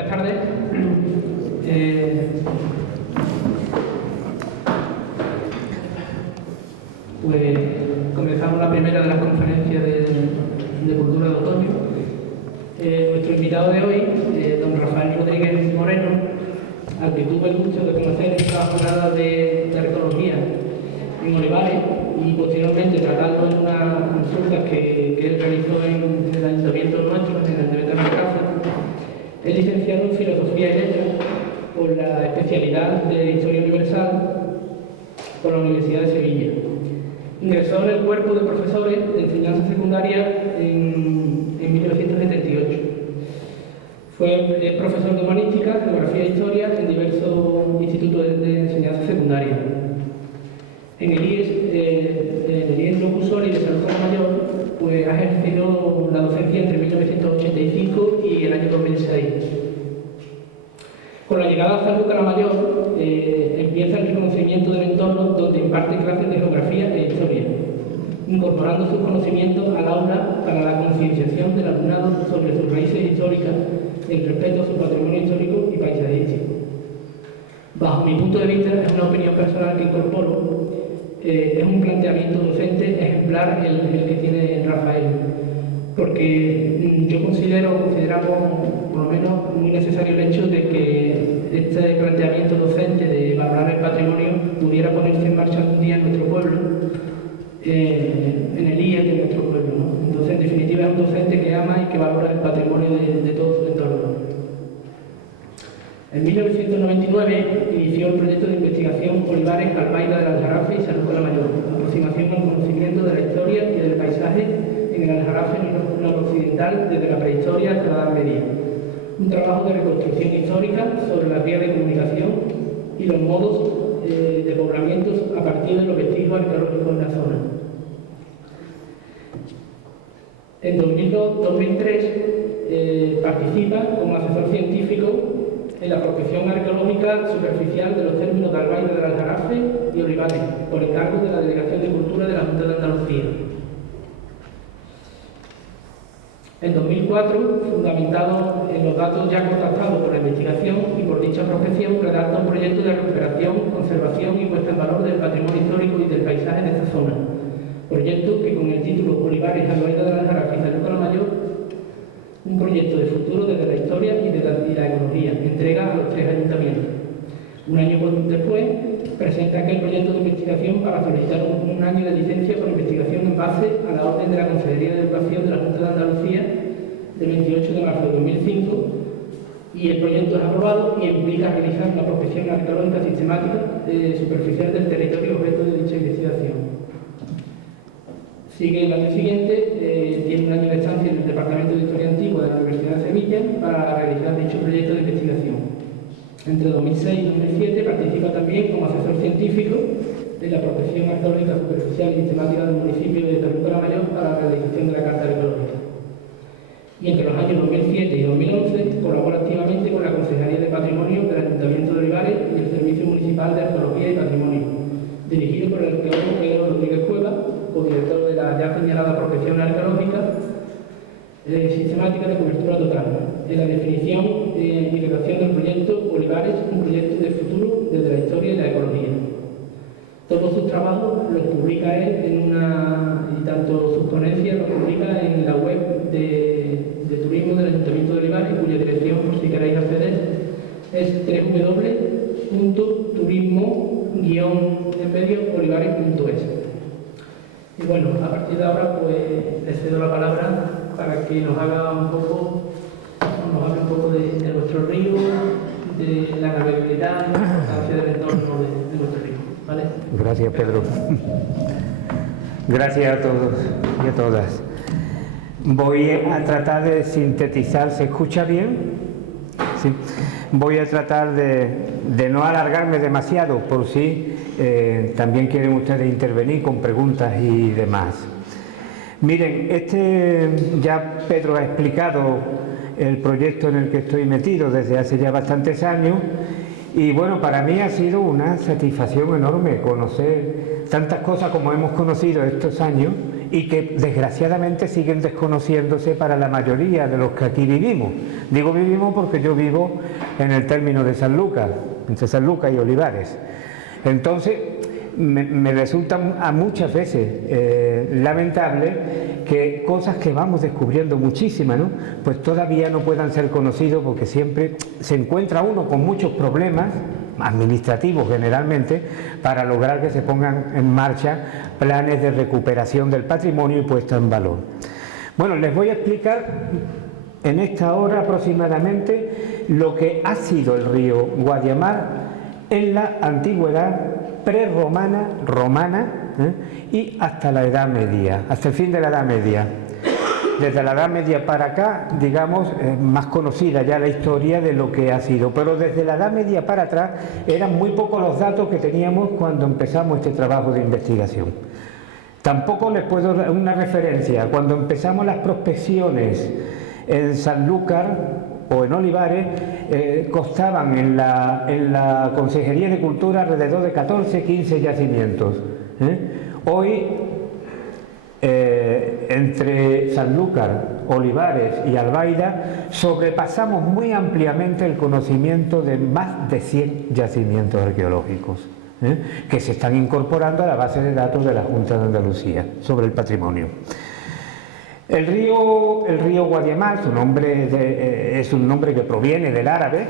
Buenas tardes. Pues comenzamos la primera de las conferencias de Cultura de Otoño. Nuestro invitado de hoy, don Rafael Rodríguez Moreno, al que tuve el gusto de conocer en la jornada de arqueología en Olivares y posteriormente tratarlo en una consulta que él realizó en el ayuntamiento nuestro, en el Ayuntamiento de Alcázar. Es licenciado en Filosofía y Letras por la especialidad de Historia Universal por la Universidad de Sevilla. Ingresó en el cuerpo de profesores de enseñanza secundaria en 1978. Fue profesor de humanística, geografía e historia en diversos institutos de enseñanza secundaria. En el IES Locusol y de San Lucas Mayor, pues ha ejercido la docencia entre 1985 y el año 2006. Con la llegada a San Lucas la Mayor, empieza el reconocimiento del entorno, donde imparte clases de geografía e historia, incorporando sus conocimientos al aula para la concienciación del alumnado sobre sus raíces históricas, el respeto a su patrimonio histórico y paisajístico. Bajo mi punto de vista, es una opinión personal que incorporo, es un planteamiento docente ejemplar el que tiene Rafael, porque yo consideramos por lo menos muy necesario el hecho de que este planteamiento docente de valorar el patrimonio pudiera ponerse en marcha un día en nuestro pueblo, en el IES de nuestro pueblo, ¿no? Entonces, en definitiva, es un docente que ama y que valora el patrimonio de todo su entorno. En 1999 inició el proyecto de investigación Olivares, Albaida del Aljarafe y San Lucas la Mayor, aproximación al conocimiento de la historia y del paisaje en el Aljarafe noroccidental desde la prehistoria hasta la Edad Media. Un trabajo de reconstrucción histórica sobre las vías de comunicación y los modos de poblamientos a partir de los vestigios arqueológicos en la zona. En 2002-2003 participa como asesor científico en la prospección arqueológica superficial de los términos de Albaida del Aljarafe y Olivares, por encargo de la Delegación de Cultura de la Junta de Andalucía. En 2004, fundamentado en los datos ya contrastados por la investigación y por dicha prospección, redacta un proyecto de recuperación, conservación y puesta en valor del patrimonio histórico y del paisaje de esta zona. Proyecto que, con el título Olivares, Albaida del Aljarafe y San Lucas la Mayor, un proyecto de futuro desde la historia y la ecología, entrega a los 3 ayuntamientos. Un año después, presenta aquel proyecto de investigación para solicitar un año de licencia por investigación en base a la orden de la Consejería de Educación de la Junta de Andalucía del 28 de marzo de 2005, y el proyecto es aprobado y implica realizar una prospección arqueológica sistemática superficial del territorio objeto de dicha investigación. Sigue el año siguiente, tiene un año de estancia en el Departamento de Historia Antigua de la Universidad de Sevilla para realizar dicho proyecto de investigación. Entre 2006 y 2007 participa también como asesor científico en la prospección arqueológica superficial y sistemática del municipio de San Lucas la Mayor para la realización de la Carta Arqueológica. Y entre los años 2007 y 2011 colabora activamente con la Consejería de Patrimonio del Ayuntamiento de Olivares y el Servicio Municipal de Arqueología y Patrimonio, dirigido por el arqueólogo Pedro Rodríguez Cueva, codirector de la ya señalada prospección arqueológica sistemática de cobertura total, en la definición y redacción del proyecto Olivares, un proyecto de futuro desde la historia y la ecología. Todos sus trabajos los publica él y tanto sus ponencias los publica en la web de turismo del Ayuntamiento de Olivares, cuya dirección, por si queréis acceder, es www.turismo-olivares.es. Y bueno, a partir de ahora pues le cedo la palabra para que nos hable un poco de nuestro río, de la navegabilidad y la importancia del entorno de nuestro río. ¿Vale? Gracias, Pedro. Gracias a todos y a todas. Voy a tratar de sintetizar. ¿Se escucha bien? Sí. Voy a tratar de no alargarme demasiado, por si también quieren ustedes intervenir con preguntas y demás. Miren, ya Pedro ha explicado el proyecto en el que estoy metido desde hace ya bastantes años y bueno, para mí ha sido una satisfacción enorme conocer tantas cosas como hemos conocido estos años y que desgraciadamente siguen desconociéndose para la mayoría de los que aquí vivimos. Digo vivimos porque yo vivo en el término de Sanlúcar, entre Sanlúcar y Olivares. Entonces, me resulta a muchas veces lamentable que cosas que vamos descubriendo muchísimas, ¿no?, pues todavía no puedan ser conocidos, porque siempre se encuentra uno con muchos problemas administrativos generalmente para lograr que se pongan en marcha planes de recuperación del patrimonio y puesta en valor. Bueno, les voy a explicar en esta hora aproximadamente lo que ha sido el río Guadiamar en la antigüedad prerromana, romana, y hasta la Edad Media, hasta el fin de la Edad Media. Desde la Edad Media para acá, digamos, más conocida ya la historia de lo que ha sido, pero desde la Edad Media para atrás eran muy pocos los datos que teníamos cuando empezamos este trabajo de investigación. Tampoco les puedo dar una referencia. Cuando empezamos las prospecciones en Sanlúcar o en Olivares, costaban en la Consejería de Cultura alrededor de 14-15 yacimientos. Hoy, entre Sanlúcar, Olivares y Albaida, sobrepasamos muy ampliamente el conocimiento de más de 100 yacimientos arqueológicos, que se están incorporando a la base de datos de la Junta de Andalucía sobre el patrimonio. El río Guadiamar, su nombre es un nombre que proviene del árabe,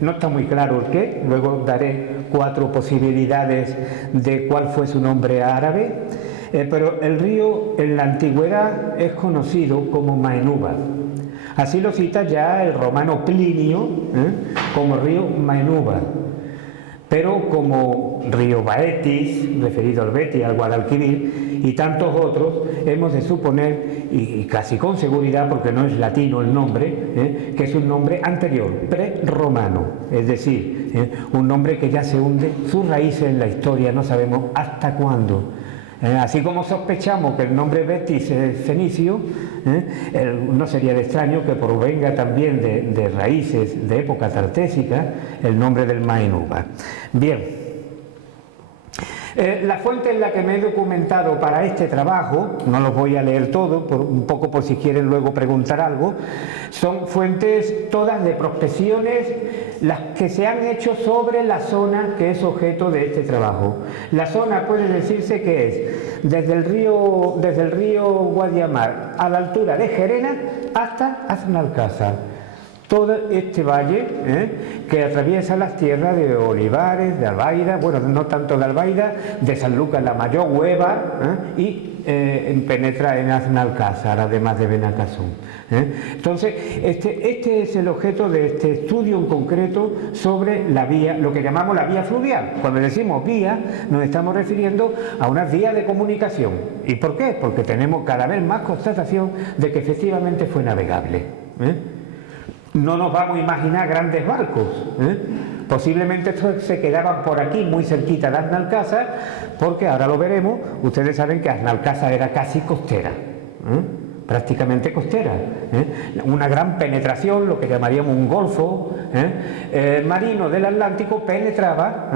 no está muy claro el qué, luego daré 4 posibilidades de cuál fue su nombre árabe, pero el río en la antigüedad es conocido como Maenúbar. Así lo cita ya el romano Plinio como río Maenúbar. Pero como río Baetis, referido al Betis, al Guadalquivir y tantos otros, hemos de suponer, y casi con seguridad porque no es latino el nombre, que es un nombre anterior, prerromano, es decir, un nombre que ya se hunde sus raíces en la historia, no sabemos hasta cuándo. Así como sospechamos que el nombre Betis es fenicio, no sería de extraño que provenga también de raíces de época tartésica el nombre del Maenúbar. Bien. La fuente en la que me he documentado para este trabajo, no los voy a leer todo, un poco por si quieren luego preguntar algo, son fuentes todas de prospecciones, las que se han hecho sobre la zona que es objeto de este trabajo. La zona puede decirse que es desde el río Guadiamar a la altura de Gerena hasta Aznalcázar. Todo este valle que atraviesa las tierras de Olivares, de Albaida, bueno, no tanto de Albaida, de Sanlúcar, la Mayor Hueva, y penetra en Aznalcázar, además de Benacazzón. Entonces, este es el objeto de este estudio en concreto sobre la vía, lo que llamamos la vía fluvial. Cuando decimos vía, nos estamos refiriendo a una vía de comunicación. ¿Y por qué? Porque tenemos cada vez más constatación de que efectivamente fue navegable. No nos vamos a imaginar grandes barcos, posiblemente estos se quedaban por aquí muy cerquita de Aznalcázar, porque ahora lo veremos, ustedes saben que Aznalcázar era casi costera, prácticamente costera, una gran penetración, lo que llamaríamos un golfo marino del Atlántico, penetraba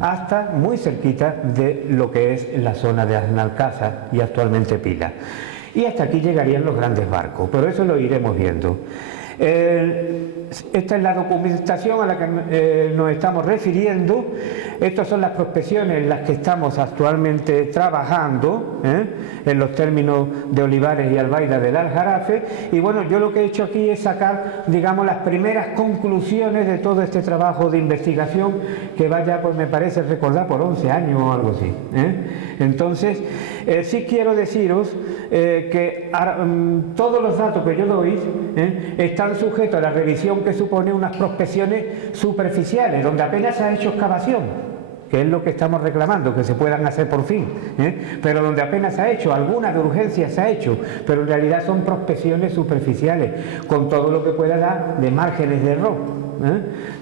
hasta muy cerquita de lo que es la zona de Aznalcázar y actualmente Pila, y hasta aquí llegarían los grandes barcos, pero eso lo iremos viendo. Esta es la documentación a la que nos estamos refiriendo. Estas son las prospecciones en las que estamos actualmente trabajando, en los términos de Olivares y Albaida del Aljarafe. Y bueno, yo lo que he hecho aquí es sacar, digamos, las primeras conclusiones de todo este trabajo de investigación que vaya, pues me parece recordar, por 11 años o algo así. Entonces, sí quiero deciros que todos los datos que yo doy están sujetos a la revisión que supone unas prospecciones superficiales, donde apenas se ha hecho excavación, que es lo que estamos reclamando, que se puedan hacer por fin, pero donde apenas se ha hecho, alguna de urgencia se ha hecho, pero en realidad son prospecciones superficiales, con todo lo que pueda dar de márgenes de error.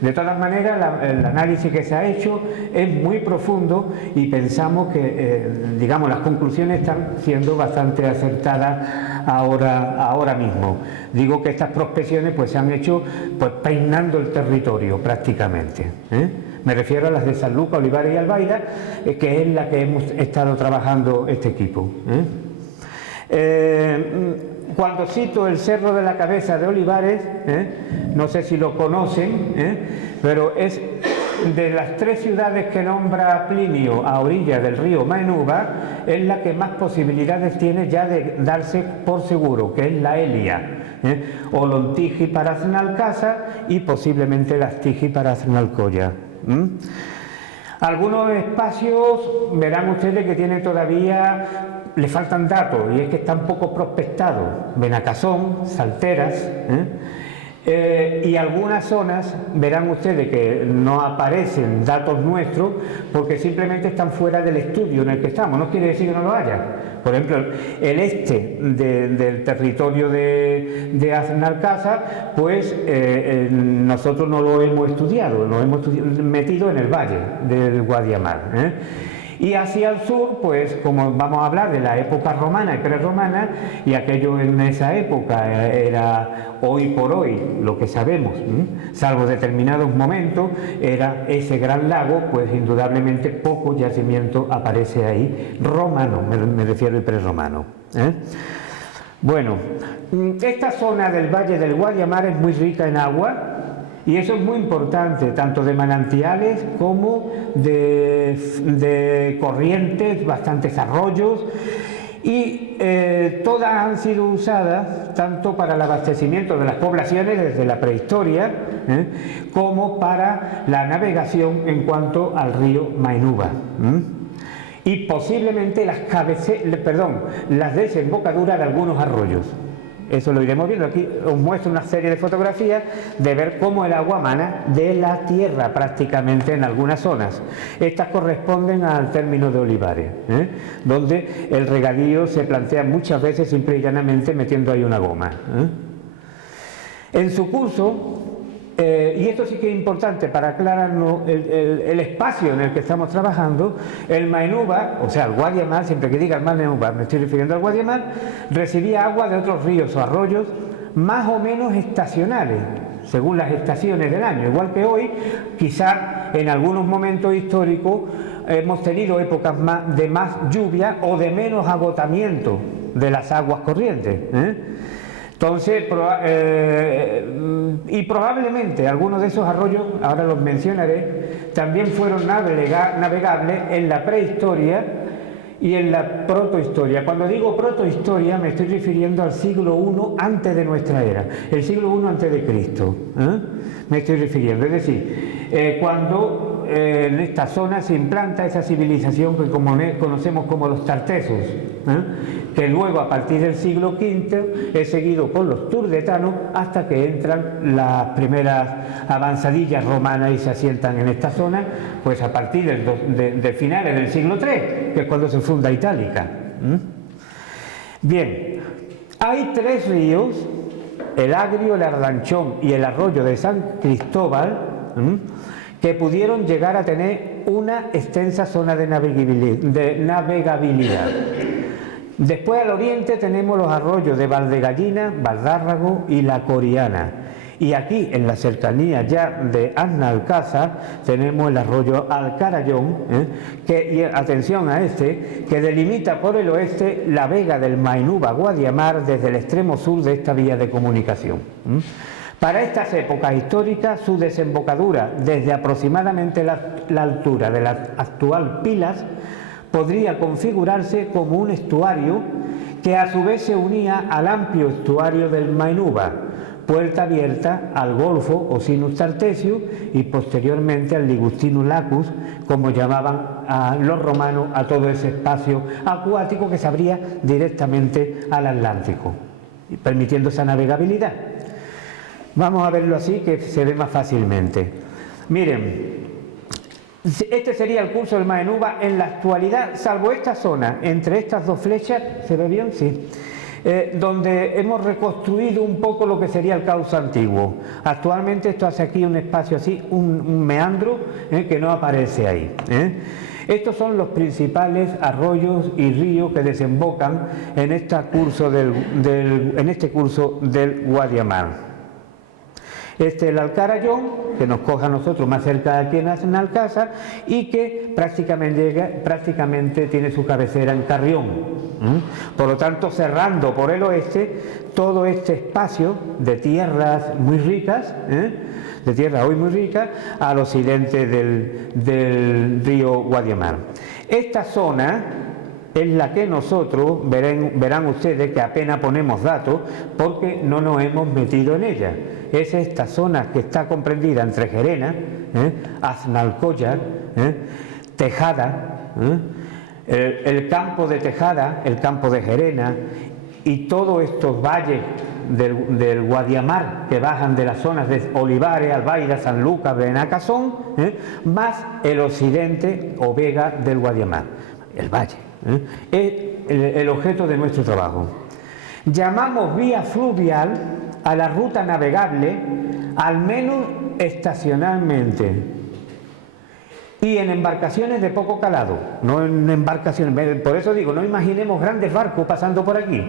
De todas maneras, el análisis que se ha hecho es muy profundo y pensamos que, digamos, las conclusiones están siendo bastante acertadas ahora mismo. Digo que estas prospecciones pues se han hecho pues peinando el territorio prácticamente. Me refiero a las de Sanlúcar, Olivares y Albaida, que es la que hemos estado trabajando este equipo. Cuando cito el Cerro de la Cabeza de Olivares, no sé si lo conocen, pero es de las 3 ciudades que nombra Plinio a orillas del río Mainuba, es la que más posibilidades tiene ya de darse por seguro, que es la Elia, Olontiji para Aznalcasa y posiblemente Lastiji para Aznalcoya. Algunos espacios verán ustedes que tienen todavía, le faltan datos, y es que están poco prospectados: Benacasón, Salteras, y algunas zonas verán ustedes que no aparecen datos nuestros porque simplemente están fuera del estudio en el que estamos. No quiere decir que no lo haya. Por ejemplo, el este del territorio de Aznalcasa, pues nosotros no lo hemos estudiado, lo hemos metido en el valle del Guadiamar. Y hacia el sur, pues como vamos a hablar de la época romana y prerromana, y aquello en esa época era hoy por hoy lo que sabemos, salvo determinados momentos, era ese gran lago, pues indudablemente poco yacimiento aparece ahí, romano, me refiero al prerromano. Bueno, esta zona del Valle del Guadiamar es muy rica en agua, y eso es muy importante, tanto de manantiales como de corrientes, bastantes arroyos, y todas han sido usadas tanto para el abastecimiento de las poblaciones desde la prehistoria, como para la navegación en cuanto al río Mainuba. Y posiblemente las desembocaduras de algunos arroyos. Eso lo iremos viendo. Aquí os muestro una serie de fotografías de ver cómo el agua mana de la tierra prácticamente en algunas zonas. Estas corresponden al término de Olivares, donde el regadío se plantea muchas veces simple y llanamente metiendo ahí una goma. En su curso, y esto sí que es importante para aclararnos el espacio en el que estamos trabajando, el Mainuba, o sea, el Guadiamar, siempre que diga el Mainuba me estoy refiriendo al Guadiamar, recibía agua de otros ríos o arroyos más o menos estacionales, según las estaciones del año, igual que hoy, quizá en algunos momentos históricos hemos tenido épocas de más lluvia o de menos agotamiento de las aguas corrientes, Entonces, y probablemente algunos de esos arroyos, ahora los mencionaré, también fueron navegables en la prehistoria y en la protohistoria. Cuando digo protohistoria me estoy refiriendo al siglo I antes de nuestra era, el siglo I antes de Cristo, me estoy refiriendo. Es decir, cuando en esta zona se implanta esa civilización que conocemos como los tartesos, que luego a partir del siglo V es seguido por los turdetanos hasta que entran las primeras avanzadillas romanas y se asientan en esta zona, pues a partir de finales del siglo III, que es cuando se funda Itálica. Bien, hay 3 ríos, el Agrio, el Arlanchón y el arroyo de San Cristóbal, que pudieron llegar a tener una extensa zona de navegabilidad. Después al oriente tenemos los arroyos de Valdegallina, Valdárrago y La Coriana. Y aquí en la cercanía ya de Aznalcasa tenemos el arroyo Alcarayón, y atención a este, que delimita por el oeste la vega del Mainuba Guadiamar desde el extremo sur de esta vía de comunicación. Para estas épocas históricas, su desembocadura desde aproximadamente la altura de la actual Pilas podría configurarse como un estuario que a su vez se unía al amplio estuario del Mainuba, puerta abierta al Golfo o Sinus Tartesius y posteriormente al Ligustinus Lacus, como llamaban a los romanos a todo ese espacio acuático que se abría directamente al Atlántico, permitiendo esa navegabilidad. Vamos a verlo así que se ve más fácilmente. Miren, este sería el curso del Mainuba en la actualidad, salvo esta zona, entre estas 2 flechas, ¿se ve bien? Sí. Donde hemos reconstruido un poco lo que sería el cauce antiguo. Actualmente esto hace aquí un espacio así, un meandro, que no aparece ahí. Estos son los principales arroyos y ríos que desembocan en este curso del Guadiamar. Este es el Alcarayón, que nos coge a nosotros más cerca de aquí en Aznalcázar y que prácticamente tiene su cabecera en Carrión. Por lo tanto, cerrando por el oeste todo este espacio de tierras muy ricas, de tierras hoy muy ricas, al occidente del río Guadiamar. Esta zona es la que nosotros, verán ustedes que apenas ponemos datos porque no nos hemos metido en ella. Es esta zona que está comprendida entre Gerena, Aznalcóllar, Tejada, el campo de Tejada, el campo de Gerena y todos estos valles del Guadiamar que bajan de las zonas de Olivares, Albaida, Sanlúcar, Benacasón, más el occidente o vega del Guadiamar, el valle. Es el objeto de nuestro trabajo. Llamamos vía fluvial a la ruta navegable, al menos estacionalmente, y en embarcaciones de poco calado, no en embarcaciones, por eso digo, no imaginemos grandes barcos pasando por aquí,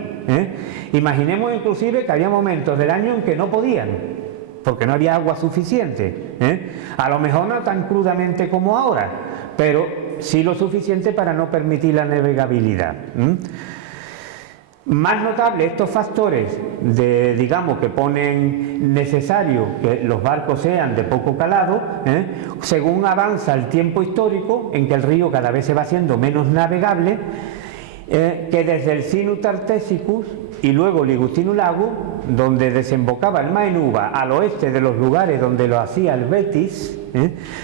imaginemos inclusive que había momentos del año en que no podían, porque no había agua suficiente, a lo mejor no tan crudamente como ahora, pero sí lo suficiente para no permitir la navegabilidad. Más notable estos factores digamos, que ponen necesario que los barcos sean de poco calado, según avanza el tiempo histórico en que el río cada vez se va haciendo menos navegable, que desde el Sinus Tartesicus y luego Ligustinus Lagus, donde desembocaba el Maenuba al oeste de los lugares donde lo hacía el Betis,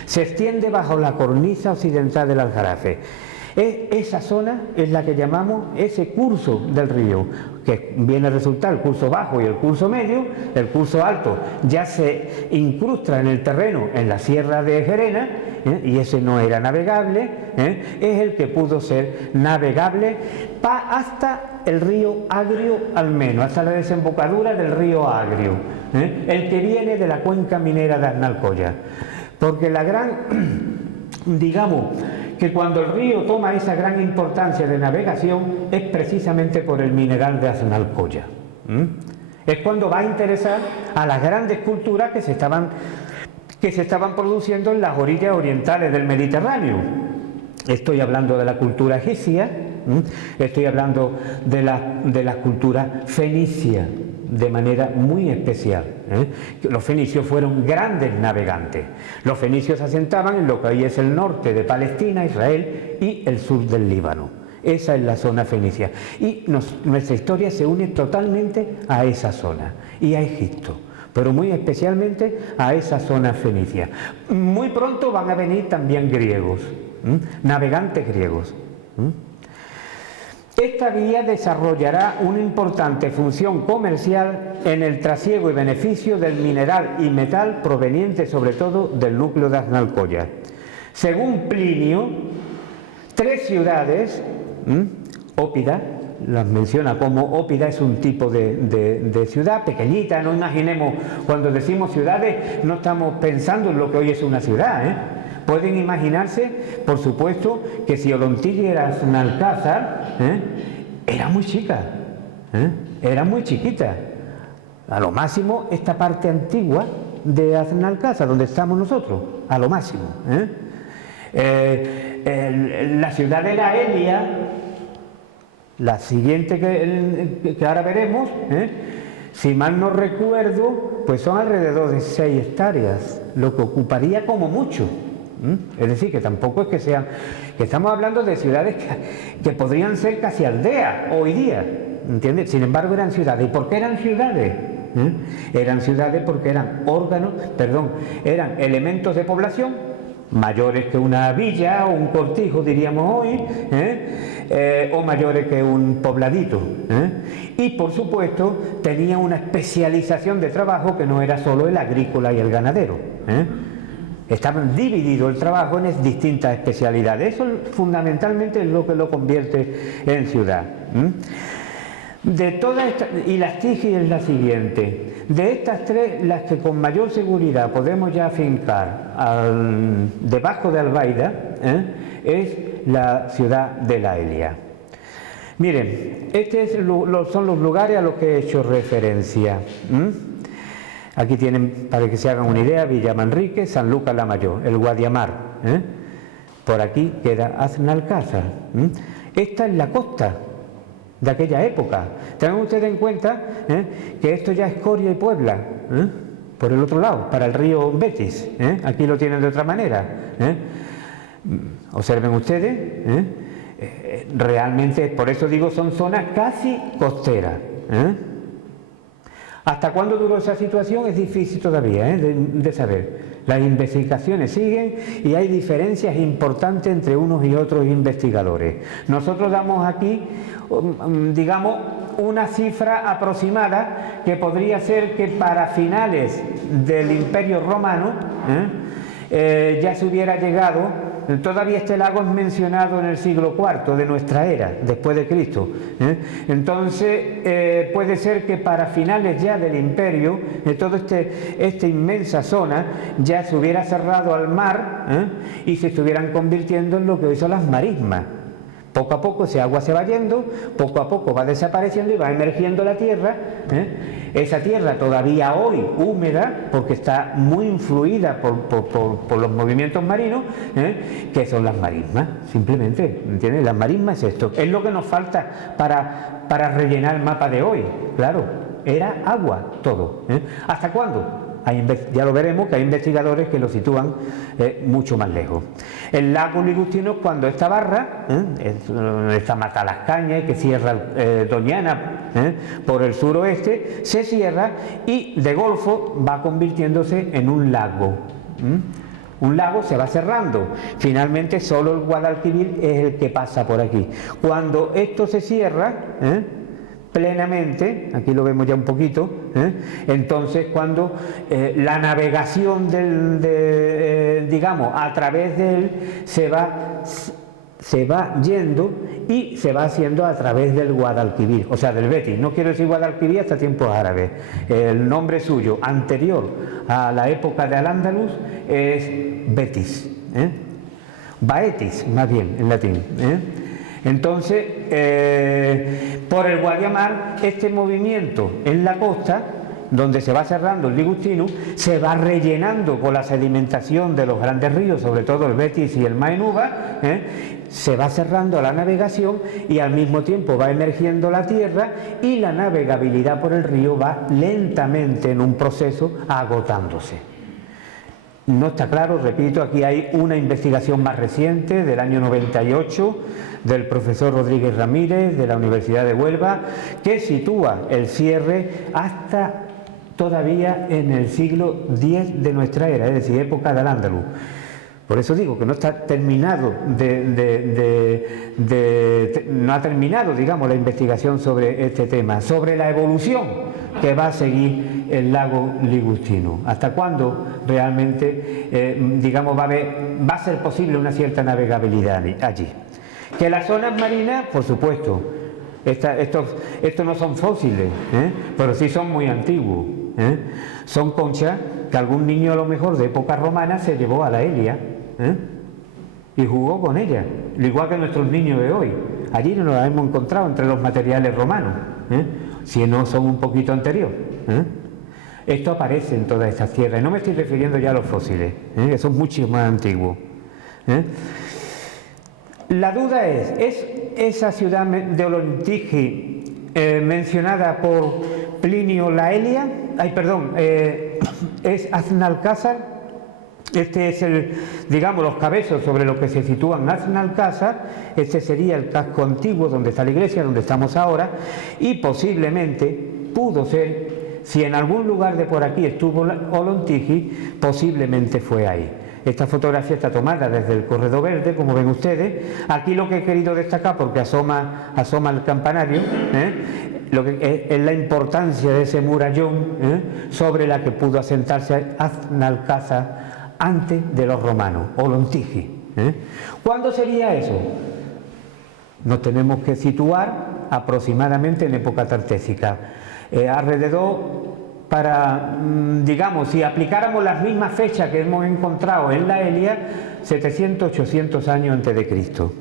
se extiende bajo la cornisa occidental del Aljarafe. Esa zona es la que llamamos ese curso del río, que viene a resultar el curso bajo y el curso medio. El curso alto ya se incrusta en el terreno en la sierra de Gerena, y ese no era navegable, es el que pudo ser navegable hasta el río Agrio, al menos, hasta la desembocadura del río Agrio, el que viene de la cuenca minera de Aznalcóllar. Porque la gran, digamos, que cuando el río toma esa gran importancia de navegación es precisamente por el mineral de Aznalcóllar. Es cuando va a interesar a las grandes culturas que se estaban produciendo en las orillas orientales del Mediterráneo. Estoy hablando de la cultura egipcia, estoy hablando de la cultura fenicia, de manera muy especial. Los fenicios fueron grandes navegantes. Los fenicios se asentaban en lo que hoy es el norte de Palestina, Israel, y el sur del Líbano. Esa es la zona fenicia. Y nuestra historia se une totalmente a esa zona y a Egipto, pero muy especialmente a esa zona fenicia. Muy pronto van a venir también griegos, navegantes griegos. Esta vía desarrollará una importante función comercial en el trasiego y beneficio del mineral y metal proveniente sobre todo del núcleo de Aznalcóllar. Según Plinio, 3 ciudades, Ópida, las menciona como Ópida es un tipo de ciudad pequeñita, no imaginemos, cuando decimos ciudades no estamos pensando en lo que hoy es una ciudad, Pueden imaginarse, por supuesto, que si Orontigui era Aznalcázar, era muy chica, era muy chiquita. A lo máximo esta parte antigua de Aznalcázar, donde estamos nosotros, a lo máximo. La ciudad de la Elia, la siguiente que ahora veremos, si mal no recuerdo, pues son alrededor de 6 hectáreas, lo que ocuparía como mucho. Es decir, que tampoco es que sean, que estamos hablando de ciudades que podrían ser casi aldeas hoy día, ¿entiendes? Sin embargo eran ciudades. ¿Y por qué eran ciudades? Eran ciudades porque eran eran elementos de población mayores que una villa o un cortijo, diríamos hoy, o mayores que un pobladito, y por supuesto tenía una especialización de trabajo que no era solo el agrícola y el ganadero, Estaba dividido el trabajo en distintas especialidades. Eso fundamentalmente es lo que lo convierte en ciudad. De todas estas, y la Estigia es la siguiente, de estas 3, las que con mayor seguridad podemos ya afincar debajo de Albaida, es la ciudad de la Elia. Miren, estos son los lugares a los que he hecho referencia. Aquí tienen, para que se hagan una idea, Villa Manrique, San Lucas la Mayor, el Guadiamar. Por aquí queda Aznalcázar. Esta es la costa de aquella época. Tengan ustedes en cuenta que esto ya es Coria y Puebla, por el otro lado, para el río Betis. Aquí lo tienen de otra manera. Observen ustedes, realmente, por eso digo, son zonas casi costeras. ¿Hasta cuándo duró esa situación? Es difícil todavía de saber. Las investigaciones siguen y hay diferencias importantes entre unos y otros investigadores. Nosotros damos aquí, digamos, una cifra aproximada que podría ser que para finales del Imperio Romano ya se hubiera llegado. Todavía este lago es mencionado en el siglo IV de nuestra era, después de Cristo. Entonces, puede ser que para finales ya del imperio, toda esta inmensa zona ya se hubiera cerrado al mar y se estuvieran convirtiendo en lo que hoy son las marismas. Poco a poco ese agua se va yendo, poco a poco va desapareciendo y va emergiendo la tierra. Esa tierra todavía hoy húmeda, porque está muy influida por los movimientos marinos, que son las marismas, simplemente, ¿entiendes? Las marismas es esto, es lo que nos falta para rellenar el mapa de hoy, claro, era agua todo. ¿Hasta cuándo? Ya lo veremos, que hay investigadores que lo sitúan mucho más lejos. El lago Ligustino, cuando esta barra, esta Matalascaña que cierra Doñana por el suroeste, se cierra y de golfo va convirtiéndose en un lago. Un lago se va cerrando, finalmente solo el Guadalquivir es el que pasa por aquí. Cuando esto se cierra plenamente, aquí lo vemos ya un poquito, entonces cuando la navegación digamos, a través de él se va yendo y se va haciendo a través del Guadalquivir, o sea, del Betis. No quiero decir Guadalquivir hasta tiempos árabes. El nombre suyo anterior a la época de Al-Ándalus es Betis, Baetis, más bien, en latín. Entonces, por el Guadiamar, este movimiento en la costa, donde se va cerrando el Ligustino, se va rellenando con la sedimentación de los grandes ríos, sobre todo el Betis y el Maenúba, se va cerrando la navegación y al mismo tiempo va emergiendo la tierra y la navegabilidad por el río va lentamente en un proceso agotándose. No está claro, repito, aquí hay una investigación más reciente del año 98 del profesor Rodríguez Ramírez de la Universidad de Huelva, que sitúa el cierre hasta todavía en el siglo X de nuestra era, es decir, época de Al-Ándalus. Por eso digo que no está terminado no ha terminado, digamos, la investigación sobre este tema, sobre la evolución que va a seguir el lago Ligustino. ¿Hasta cuándo realmente, digamos, va a ser posible una cierta navegabilidad allí? Que las zonas marinas, por supuesto, estos no son fósiles, pero sí son muy antiguos. Son conchas que algún niño a lo mejor de época romana se llevó a la Elia y jugó con ella, al igual que nuestros niños de hoy. Allí nos las hemos encontrado entre los materiales romanos, si no son un poquito anterior. Esto aparece en todas estas tierras, y no me estoy refiriendo ya a los fósiles, que son mucho más antiguos. La duda es esa ciudad de Olontiji mencionada por Plinio la Elia, es Aznalcázar. Este es digamos, los cabezos sobre los que se sitúan Aznalcázar. Este sería el casco antiguo donde está la iglesia, donde estamos ahora, y posiblemente pudo ser, si en algún lugar de por aquí estuvo Olontiji, posiblemente fue ahí. Esta fotografía está tomada desde el Corredor Verde, como ven ustedes. Aquí lo que he querido destacar, porque asoma el campanario, lo que es la importancia de ese murallón sobre la que pudo asentarse Aznalcázar antes de los romanos, Olontiji. ¿Cuándo sería eso? Nos tenemos que situar aproximadamente en época tartésica, alrededor, para, digamos, si aplicáramos las mismas fechas que hemos encontrado en la Elia, 700-800 años antes de Cristo.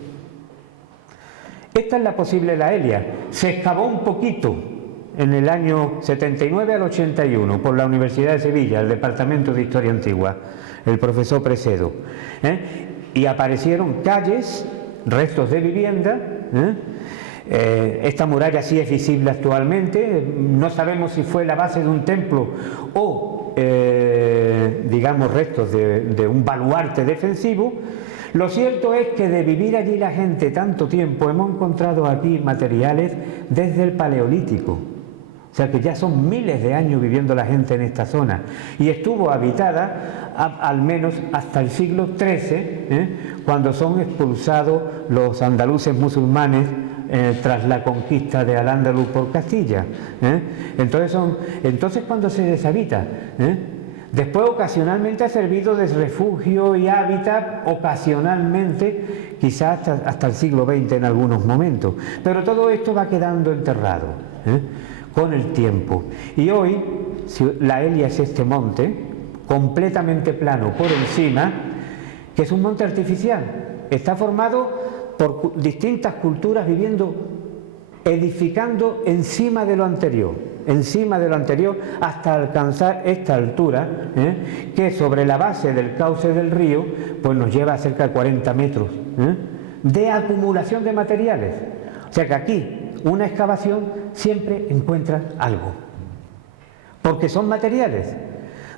Esta es la posible la Elia. Se excavó un poquito en el año 79 al 81 por la Universidad de Sevilla, el Departamento de Historia Antigua, el profesor Precedo, y aparecieron calles, restos de vivienda. Esta muralla sí es visible actualmente, no sabemos si fue la base de un templo o digamos restos de un baluarte defensivo. Lo cierto es que de vivir allí la gente tanto tiempo hemos encontrado aquí materiales desde el Paleolítico, o sea que ya son miles de años viviendo la gente en esta zona, y estuvo habitada al menos hasta el siglo XIII, cuando son expulsados los andaluces musulmanes tras la conquista de Al-Ándalus por Castilla. Entonces cuando se deshabita, después ocasionalmente ha servido de refugio y hábitat, ocasionalmente, quizás hasta el siglo XX en algunos momentos, pero todo esto va quedando enterrado con el tiempo. Y hoy la Elia es este monte completamente plano por encima, que es un monte artificial, está formado por distintas culturas viviendo, edificando encima de lo anterior, hasta alcanzar esta altura, que sobre la base del cauce del río pues nos lleva a cerca de 40 metros de acumulación de materiales. O sea que aquí una excavación siempre encuentra algo, porque son materiales.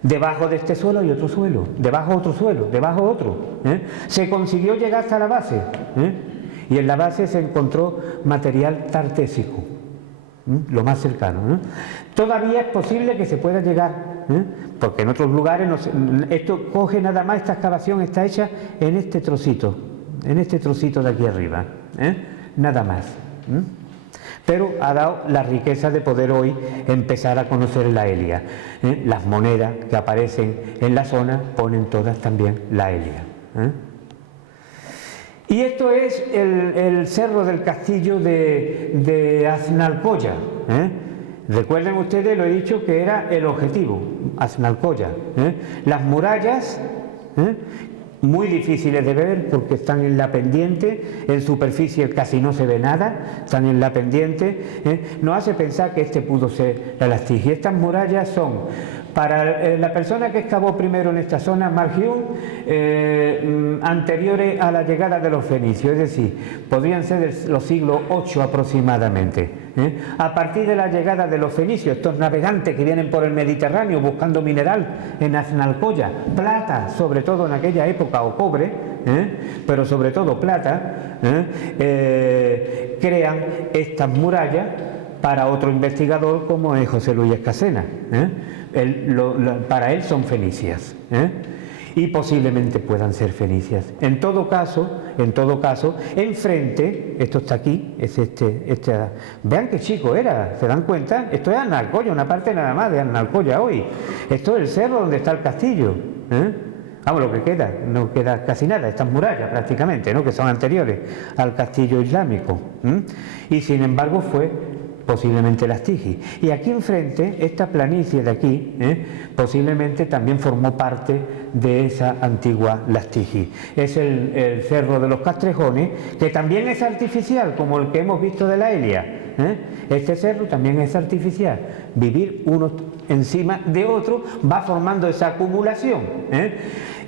Debajo de este suelo hay otro suelo, debajo otro suelo, debajo otro. Se consiguió llegar hasta la base, y en la base se encontró material tartésico, lo más cercano. Todavía es posible que se pueda llegar, porque en otros lugares esto coge nada más, esta excavación está hecha en este trocito de aquí arriba, nada más. Pero ha dado la riqueza de poder hoy empezar a conocer la Elia. Las monedas que aparecen en la zona ponen todas también la Elia. Y esto es el cerro del castillo de Aznalcóllar. Recuerden ustedes, lo he dicho, que era el objetivo, Aznalcóllar. Las murallas, muy difíciles de ver porque están en la pendiente, en superficie casi no se ve nada, están en la pendiente, nos hace pensar que este pudo ser la Lastige. Estas murallas son, para la persona que excavó primero en esta zona, Margium, anteriores a la llegada de los fenicios, es decir, podrían ser de los siglos VIII aproximadamente. A partir de la llegada de los fenicios, estos navegantes que vienen por el Mediterráneo buscando mineral en Aznalcóllar, plata, sobre todo en aquella época, o cobre, pero sobre todo plata, crean estas murallas para otro investigador como es José Luis Escacena. Para él son fenicias, y posiblemente puedan ser fenicias. En todo caso, enfrente, esto está aquí, es vean qué chico era, ¿se dan cuenta? Esto es Aznalcóllar, una parte nada más de Aznalcóllar hoy. Esto es el cerro donde está el castillo, vamos, lo que queda, no queda casi nada, estas murallas prácticamente, que son anteriores al castillo islámico, y sin embargo fue posiblemente Lastige. Y aquí enfrente, esta planicie de aquí, posiblemente también formó parte de esa antigua Lastige. Es el cerro de los Castrejones, que también es artificial, como el que hemos visto de la Elia. Este cerro también es artificial. Vivir uno encima de otro va formando esa acumulación.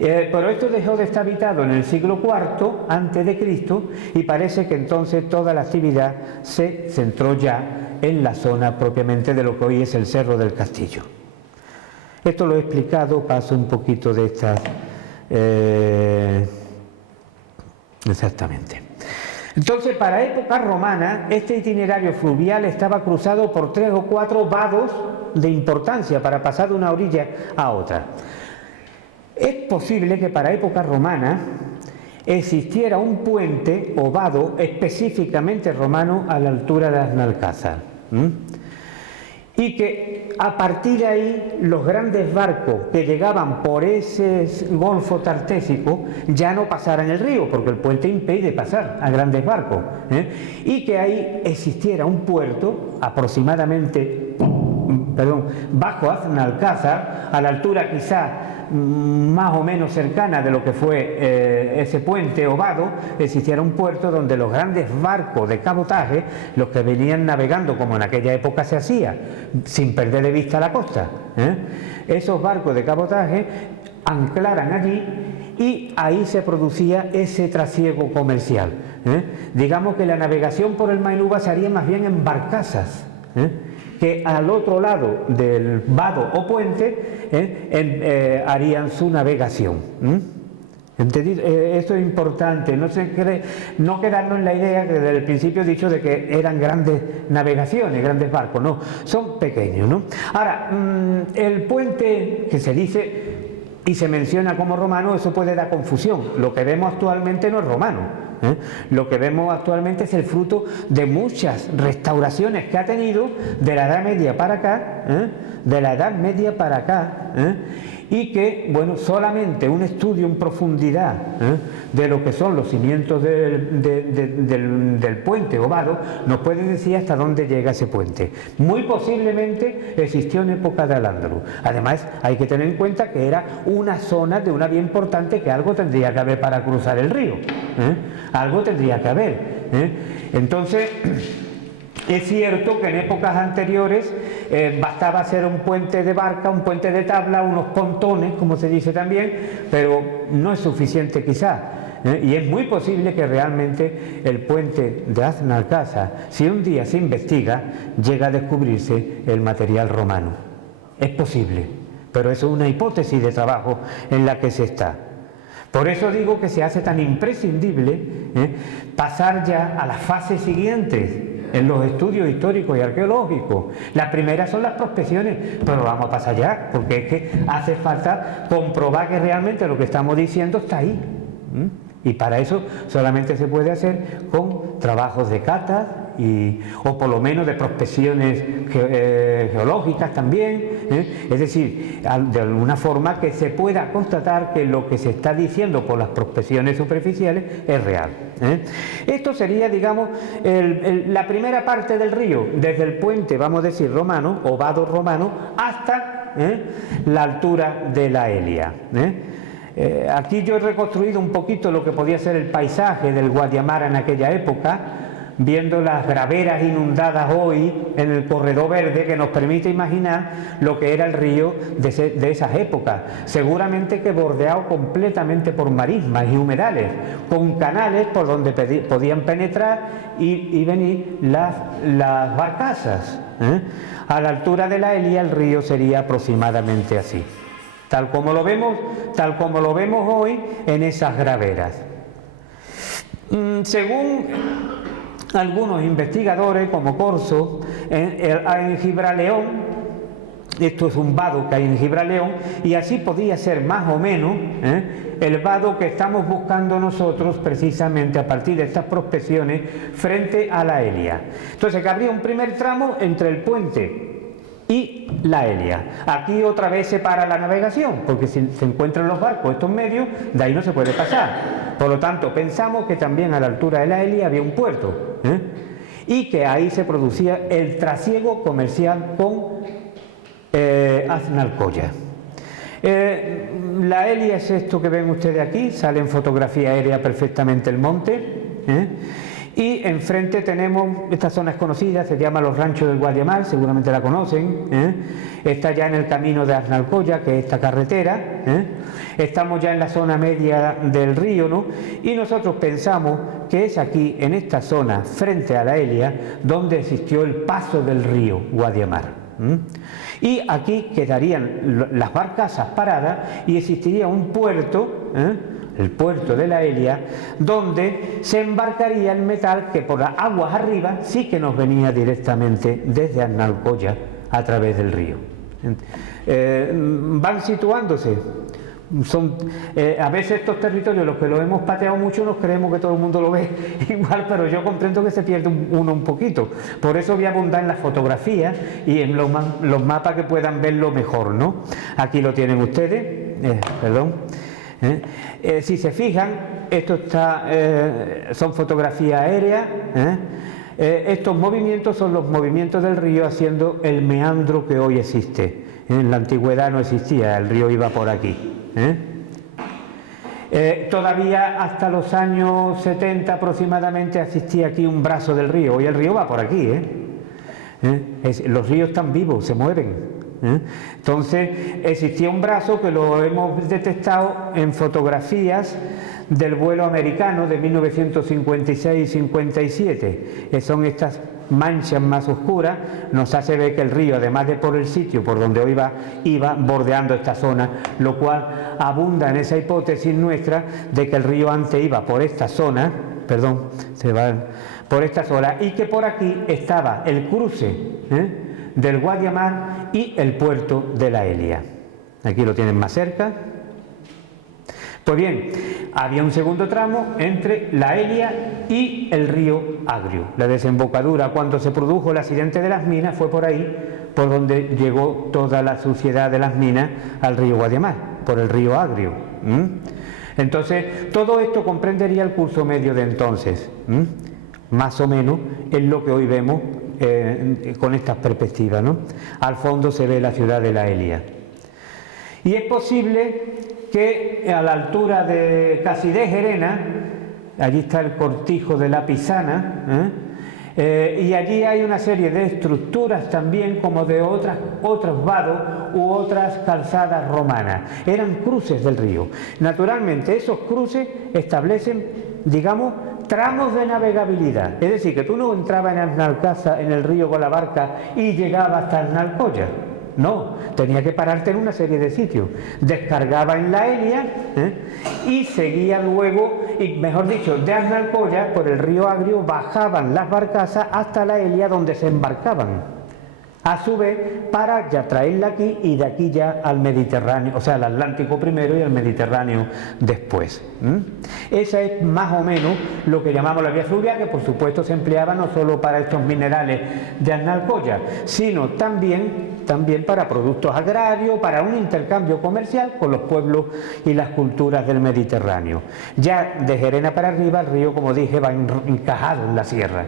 Pero esto dejó de estar habitado en el siglo IV antes de Cristo, y parece que entonces toda la actividad se centró ya en la zona propiamente de lo que hoy es el Cerro del Castillo. Esto lo he explicado, paso un poquito de estas... exactamente. Entonces, para época romana, este itinerario fluvial estaba cruzado por 3 o 4 vados de importancia para pasar de una orilla a otra. Es posible que para época romana existiera un puente o vado específicamente romano a la altura de Aznalcázar, y que a partir de ahí los grandes barcos que llegaban por ese golfo tartésico ya no pasaran el río, porque el puente impide pasar a grandes barcos, y que ahí existiera un puerto aproximadamente bajo Aznalcázar, a la altura quizá más o menos cercana de lo que fue ese puente o vado, existiera un puerto donde los grandes barcos de cabotaje, los que venían navegando como en aquella época se hacía, sin perder de vista la costa, esos barcos de cabotaje anclaran allí y ahí se producía ese trasiego comercial. Digamos que la navegación por el Mainuva se haría más bien en barcazas, que al otro lado del vado o puente harían su navegación. Esto es importante, no quedarnos en la idea que desde el principio he dicho de que eran grandes navegaciones, grandes barcos, no, son pequeños, ¿no? Ahora, el puente que se dice y se menciona como romano, eso puede dar confusión. Lo que vemos actualmente no es romano, lo que vemos actualmente es el fruto de muchas restauraciones que ha tenido de la Edad Media para acá, y que, bueno, solamente un estudio en profundidad de lo que son los cimientos del puente o vado nos puede decir hasta dónde llega ese puente. Muy posiblemente existió en época de Al-Ándalus. Además, hay que tener en cuenta que era una zona de una vía importante, que algo tendría que haber para cruzar el río, algo tendría que haber. Entonces, es cierto que en épocas anteriores bastaba hacer un puente de barca, un puente de tabla, unos pontones, como se dice también, pero no es suficiente quizás. Y es muy posible que realmente el puente de Aznalcázar, si un día se investiga, llega a descubrirse el material romano. Es posible, pero eso es una hipótesis de trabajo en la que se está. Por eso digo que se hace tan imprescindible pasar ya a las fases siguientes en los estudios históricos y arqueológicos. Las primeras son las prospecciones, pero vamos a pasar ya, porque es que hace falta comprobar que realmente lo que estamos diciendo está ahí. Y para eso solamente se puede hacer con trabajos de catas o por lo menos de prospecciones geológicas también, es decir, de alguna forma que se pueda constatar que lo que se está diciendo por las prospecciones superficiales es real. Esto sería, digamos, la primera parte del río, desde el puente, vamos a decir, romano o vado romano, hasta la altura de la Elia. Aquí yo he reconstruido un poquito lo que podía ser el paisaje del Guadiamar en aquella época, viendo las graveras inundadas hoy en el corredor verde, que nos permite imaginar lo que era el río de esas épocas, seguramente que bordeado completamente por marismas y humedales, con canales por donde podían penetrar y venir las barcazas. A la altura de la Elia el río sería aproximadamente así, tal como lo vemos hoy en esas graveras. Según algunos investigadores como Corso, en Gibraleón, esto es un vado que hay en Gibraleón, y así podía ser más o menos el vado que estamos buscando nosotros precisamente a partir de estas prospecciones frente a la Elia. Entonces, que habría un primer tramo entre el puente y la Elia. Aquí otra vez se para la navegación, porque si se encuentran los barcos estos medios, de ahí no se puede pasar. Por lo tanto, pensamos que también a la altura de la Elia había un puerto, y que ahí se producía el trasiego comercial con Aznalcóllar. La Elia es esto que ven ustedes aquí, sale en fotografía aérea perfectamente el monte, y enfrente tenemos, esta zona es conocida, se llama los Ranchos del Guadiamar, seguramente la conocen, está ya en el camino de Aznalcóllar, que es esta carretera, estamos ya en la zona media del río, ¿no? Y nosotros pensamos que es aquí, en esta zona, frente a la Elia, donde existió el paso del río Guadiamar. Y aquí quedarían las barcazas paradas y existiría un puerto, el puerto de la Elia, donde se embarcaría el metal que por las aguas arriba sí que nos venía directamente desde Aznalcóllar a través del río. Van situándose. A veces estos territorios, los que los hemos pateado mucho, nos creemos que todo el mundo lo ve igual, pero yo comprendo que se pierde uno un poquito. Por eso voy a abundar en las fotografías y en los mapas que puedan verlo mejor, ¿no? Aquí lo tienen ustedes, si se fijan, esto son fotografías aéreas, Estos movimientos son los movimientos del río haciendo el meandro que hoy existe. En la antigüedad no existía, el río iba por aquí. Todavía hasta los años 70 aproximadamente existía aquí un brazo del río. Hoy el río va por aquí. Los ríos están vivos, se mueven. Entonces existía un brazo que lo hemos detectado en fotografías del vuelo americano de 1956-57, que son estas manchas más oscuras. Nos hace ver que el río, además de por el sitio por donde iba bordeando esta zona, lo cual abunda en esa hipótesis nuestra de que el río antes iba por esta zona, por esta zona, y que por aquí estaba el cruce del Guadiamar y el puerto de la Elia. Aquí lo tienen más cerca. Pues bien, había un segundo tramo entre la Elia y el río Agrio. La desembocadura, cuando se produjo el accidente de las minas, fue por ahí por donde llegó toda la suciedad de las minas al río Guadiamar, por el río Agrio. Entonces, todo esto comprendería el curso medio de entonces. Más o menos es lo que hoy vemos con estas perspectivas, ¿no? Al fondo se ve la ciudad de la Elia. Y es posible que a la altura de casi de Gerena, allí está el cortijo de la Pisana, y allí hay una serie de estructuras también como de otros vados u otras calzadas romanas. Eran cruces del río. Naturalmente esos cruces establecen, digamos, tramos de navegabilidad. Es decir, que tú no entrabas en Aznalcázar, en el río con la barca, y llegabas hasta Aznalcóllar. No, tenía que pararte en una serie de sitios. Descargaba en la Elia y seguía luego, y mejor dicho, de Aznalcóllar por el río Agrio bajaban las barcazas hasta la Elia, donde se embarcaban. A su vez, para ya traerla aquí y de aquí ya al Mediterráneo, o sea, al Atlántico primero y al Mediterráneo después. Esa es más o menos lo que llamamos la vía fluvial, que por supuesto se empleaba no solo para estos minerales de Aznalcóllar, sino también para productos agrarios, para un intercambio comercial con los pueblos y las culturas del Mediterráneo. Ya de Gerena para arriba el río, como dije, va encajado en la sierra.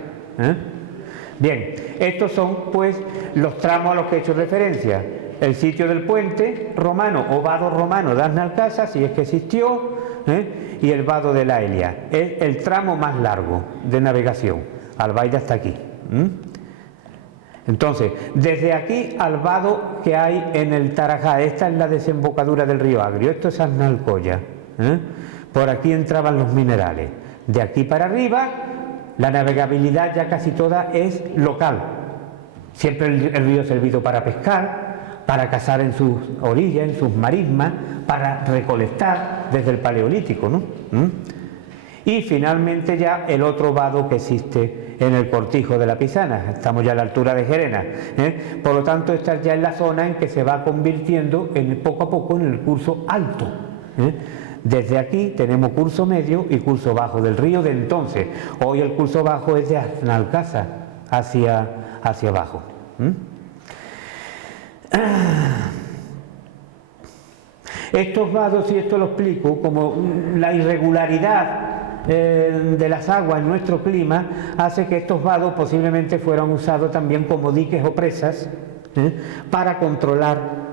Bien, estos son pues los tramos a los que he hecho referencia. El sitio del puente romano o vado romano de Aznalcázar, si es que existió, y el vado de la Elia. Es el tramo más largo de navegación. Albaida hasta aquí. Entonces, desde aquí al vado que hay en el Tarajá, esta es la desembocadura del río Agrio, esto es Aznalcóllar. Por aquí entraban los minerales. De aquí para arriba, la navegabilidad ya casi toda es local. Siempre el río ha servido para pescar, para cazar en sus orillas, en sus marismas, para recolectar desde el Paleolítico, ¿no? Y finalmente ya el otro vado que existe en el cortijo de la Pisana. Estamos ya a la altura de Gerena. Por lo tanto, esta ya es la zona en que se va convirtiendo poco a poco en el curso alto. Desde aquí tenemos curso medio y curso bajo del río de entonces. Hoy el curso bajo es de Aznalcázar hacia abajo. Estos vados, y esto lo explico, como la irregularidad de las aguas en nuestro clima hace que estos vados posiblemente fueran usados también como diques o presas para controlar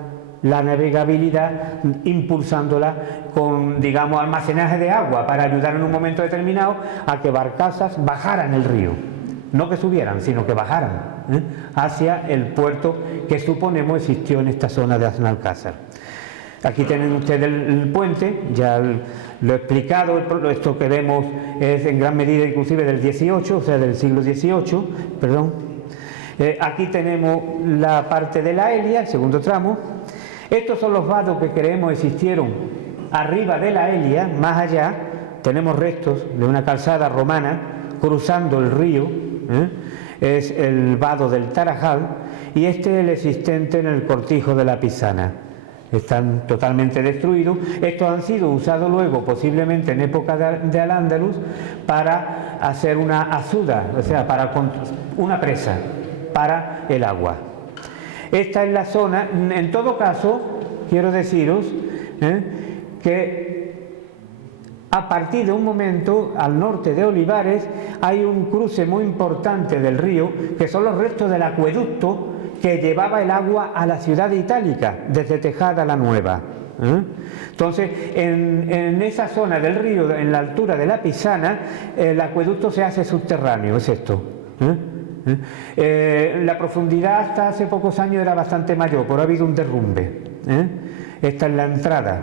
la navegabilidad, impulsándola con, digamos, almacenaje de agua para ayudar en un momento determinado a que barcazas bajaran el río, no que subieran, sino que bajaran hacia el puerto que suponemos existió en esta zona de Aznalcázar. Aquí tienen ustedes el puente, ya lo he explicado, esto que vemos es en gran medida inclusive del 18, o sea del siglo XVIII, perdón. Aquí tenemos la parte de la Elia, el segundo tramo. Estos son los vados que creemos existieron arriba de la Elia. Más allá tenemos restos de una calzada romana cruzando el río, es el vado del Tarajal, y este es el existente en el cortijo de la Pisana. Están totalmente destruidos. Estos han sido usados luego, posiblemente en época de Al-Ándalus, para hacer una azuda, o sea, para una presa para el agua. Esta es la zona. En todo caso, quiero deciros que a partir de un momento, al norte de Olivares, hay un cruce muy importante del río, que son los restos del acueducto que llevaba el agua a la ciudad de Itálica, desde Tejada la Nueva. Entonces, en esa zona del río, en la altura de la Pisana, el acueducto se hace subterráneo, es esto. La profundidad hasta hace pocos años era bastante mayor, pero ha habido un derrumbe. Esta es la entrada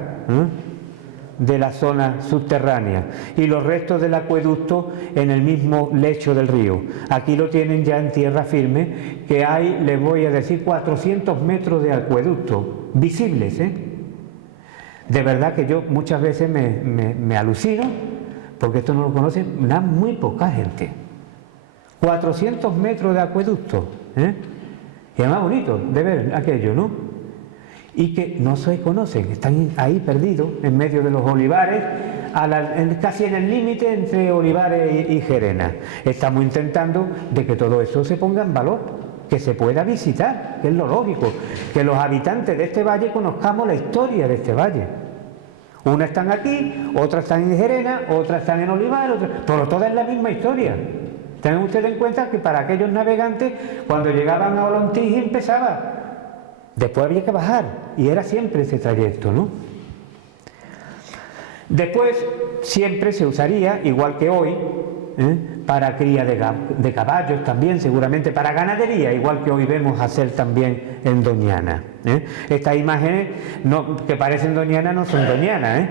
de la zona subterránea y los restos del acueducto en el mismo lecho del río. Aquí lo tienen ya en tierra firme, que hay, les voy a decir, 400 metros de acueducto visibles. De verdad que yo muchas veces me alucino, porque esto no lo conoce muy poca gente. 400 metros de acueducto, y es más bonito de ver aquello, ¿no? Y que no se conocen, están ahí perdidos en medio de los olivares, casi en el límite entre Olivares y Gerena. Estamos intentando de que todo eso se ponga en valor, que se pueda visitar, que es lo lógico, que los habitantes de este valle conozcamos la historia de este valle. Unas están aquí, otras están en Gerena, otras están en Olivares, pero todas es la misma historia. Tengan ustedes en cuenta que para aquellos navegantes, cuando llegaban a Olontiji empezaba. Después había que bajar, y era siempre ese trayecto, ¿no? Después siempre se usaría, igual que hoy, para cría de caballos también, seguramente para ganadería, igual que hoy vemos hacer también en Doñana. Estas imágenes que parecen Doñana no son Doñana,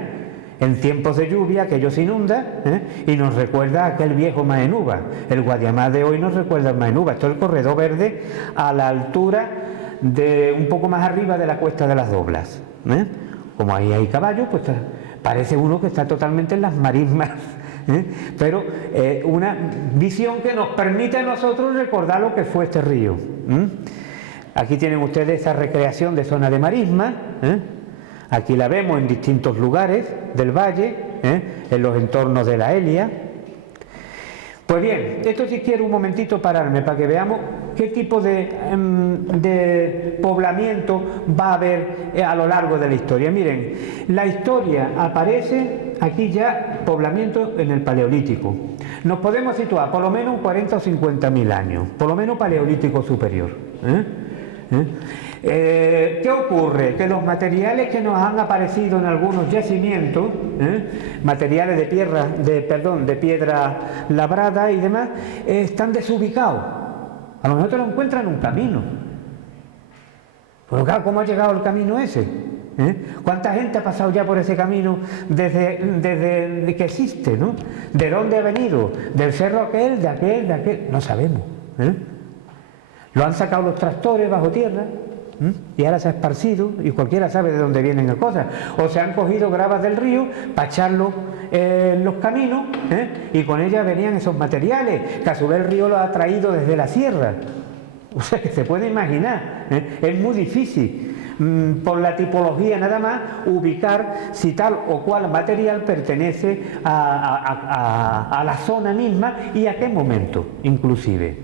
En tiempos de lluvia aquello se inunda, y nos recuerda a aquel viejo Maenúba. El Guadiamar de hoy nos recuerda al Maenúba. Esto es el corredor verde a la altura de un poco más arriba de la Cuesta de las Doblas. Como ahí hay caballos, pues parece uno que está totalmente en las marismas, pero una visión que nos permite a nosotros recordar lo que fue este río. Aquí tienen ustedes esa recreación de zona de marisma. Aquí la vemos en distintos lugares del valle, en los entornos de la Elia. Pues bien, esto sí quiero un momentito pararme para que veamos qué tipo de poblamiento va a haber a lo largo de la historia. Miren, la historia aparece aquí ya poblamiento en el Paleolítico. Nos podemos situar por lo menos 40 o 50.000 años, por lo menos Paleolítico superior. ¿Qué ocurre? Que los materiales que nos han aparecido en algunos yacimientos, materiales de piedra labrada y demás, están desubicados. A lo mejor te lo encuentran en un camino. Pero claro, ¿cómo ha llegado el camino ese? ¿Cuánta gente ha pasado ya por ese camino desde que existe, ¿no? ¿De dónde ha venido? ¿Del cerro aquel, de aquel? No sabemos. Lo han sacado los tractores bajo tierra, y ahora se ha esparcido y cualquiera sabe de dónde vienen las cosas. O se han cogido gravas del río para echarlo en los caminos, y con ellas venían esos materiales que a su vez el río los ha traído desde la sierra. O sea que se puede imaginar, es muy difícil por la tipología nada más ubicar si tal o cual material pertenece a la zona misma y a qué momento inclusive.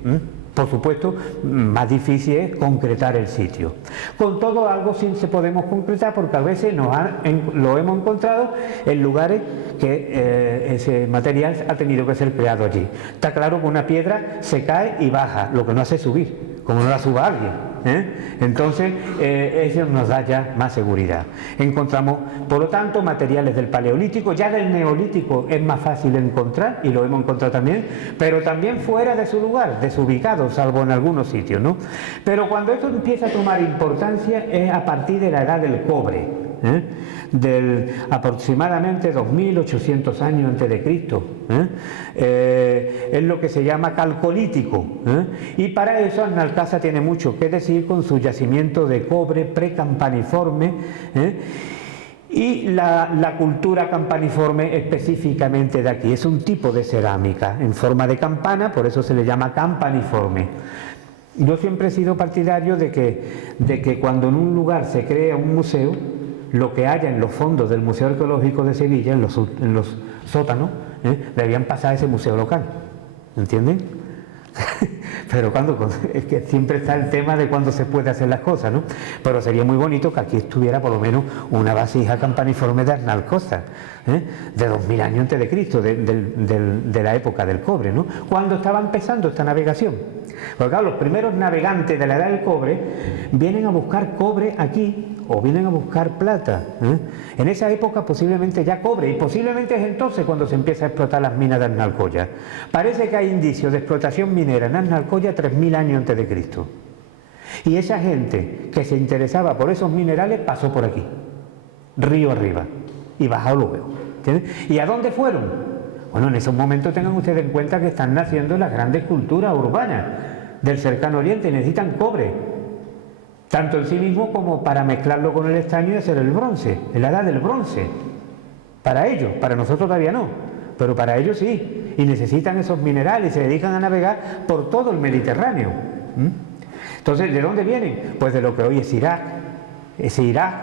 Por supuesto, más difícil es concretar el sitio. Con todo, algo sí se podemos concretar, porque a veces lo hemos encontrado en lugares que ese material ha tenido que ser creado allí. Está claro que una piedra se cae y baja, lo que no hace subir, como no la suba alguien. Entonces, eso nos da ya más seguridad. Encontramos, por lo tanto, materiales del Paleolítico, ya del Neolítico es más fácil encontrar, y lo hemos encontrado también, pero también fuera de su lugar, desubicado, salvo en algunos sitios, ¿no? Pero cuando esto empieza a tomar importancia es a partir de la edad del cobre, del aproximadamente 2800 años antes de Cristo. Es lo que se llama calcolítico, y para eso Analcázar tiene mucho que decir con su yacimiento de cobre precampaniforme, y la cultura campaniforme específicamente de aquí. Es un tipo de cerámica en forma de campana, por eso se le llama campaniforme. Yo siempre he sido partidario de que cuando en un lugar se crea un museo, lo que haya en los fondos del Museo Arqueológico de Sevilla, en los sótanos, debían pasar a ese museo local. ¿Entienden? Pero es que siempre está el tema de cuándo se puede hacer las cosas, ¿no? Pero sería muy bonito que aquí estuviera por lo menos una vasija campaniforme de Arnalcoza, de 2000 años antes de Cristo, de la época del cobre, ¿no? Cuando estaba empezando esta navegación. Porque claro, los primeros navegantes de la edad del cobre vienen a buscar cobre aquí o vienen a buscar plata. En esa época posiblemente ya cobre, y posiblemente es entonces cuando se empieza a explotar las minas de Arnalcoya. Parece que hay indicios de explotación minera en Arnalcoya 3000 años antes de Cristo. Y esa gente que se interesaba por esos minerales pasó por aquí, río arriba, y bajó luego. ¿Entiendes? ¿Y a dónde fueron? Bueno, en esos momentos tengan ustedes en cuenta que están naciendo las grandes culturas urbanas del cercano oriente y necesitan cobre, tanto en sí mismo como para mezclarlo con el estaño y hacer el bronce, en la edad del bronce. Para ellos, para nosotros todavía no, pero para ellos sí, y necesitan esos minerales y se dedican a navegar por todo el Mediterráneo. Entonces, ¿de dónde vienen? Pues de lo que hoy es Irak. Ese Irak,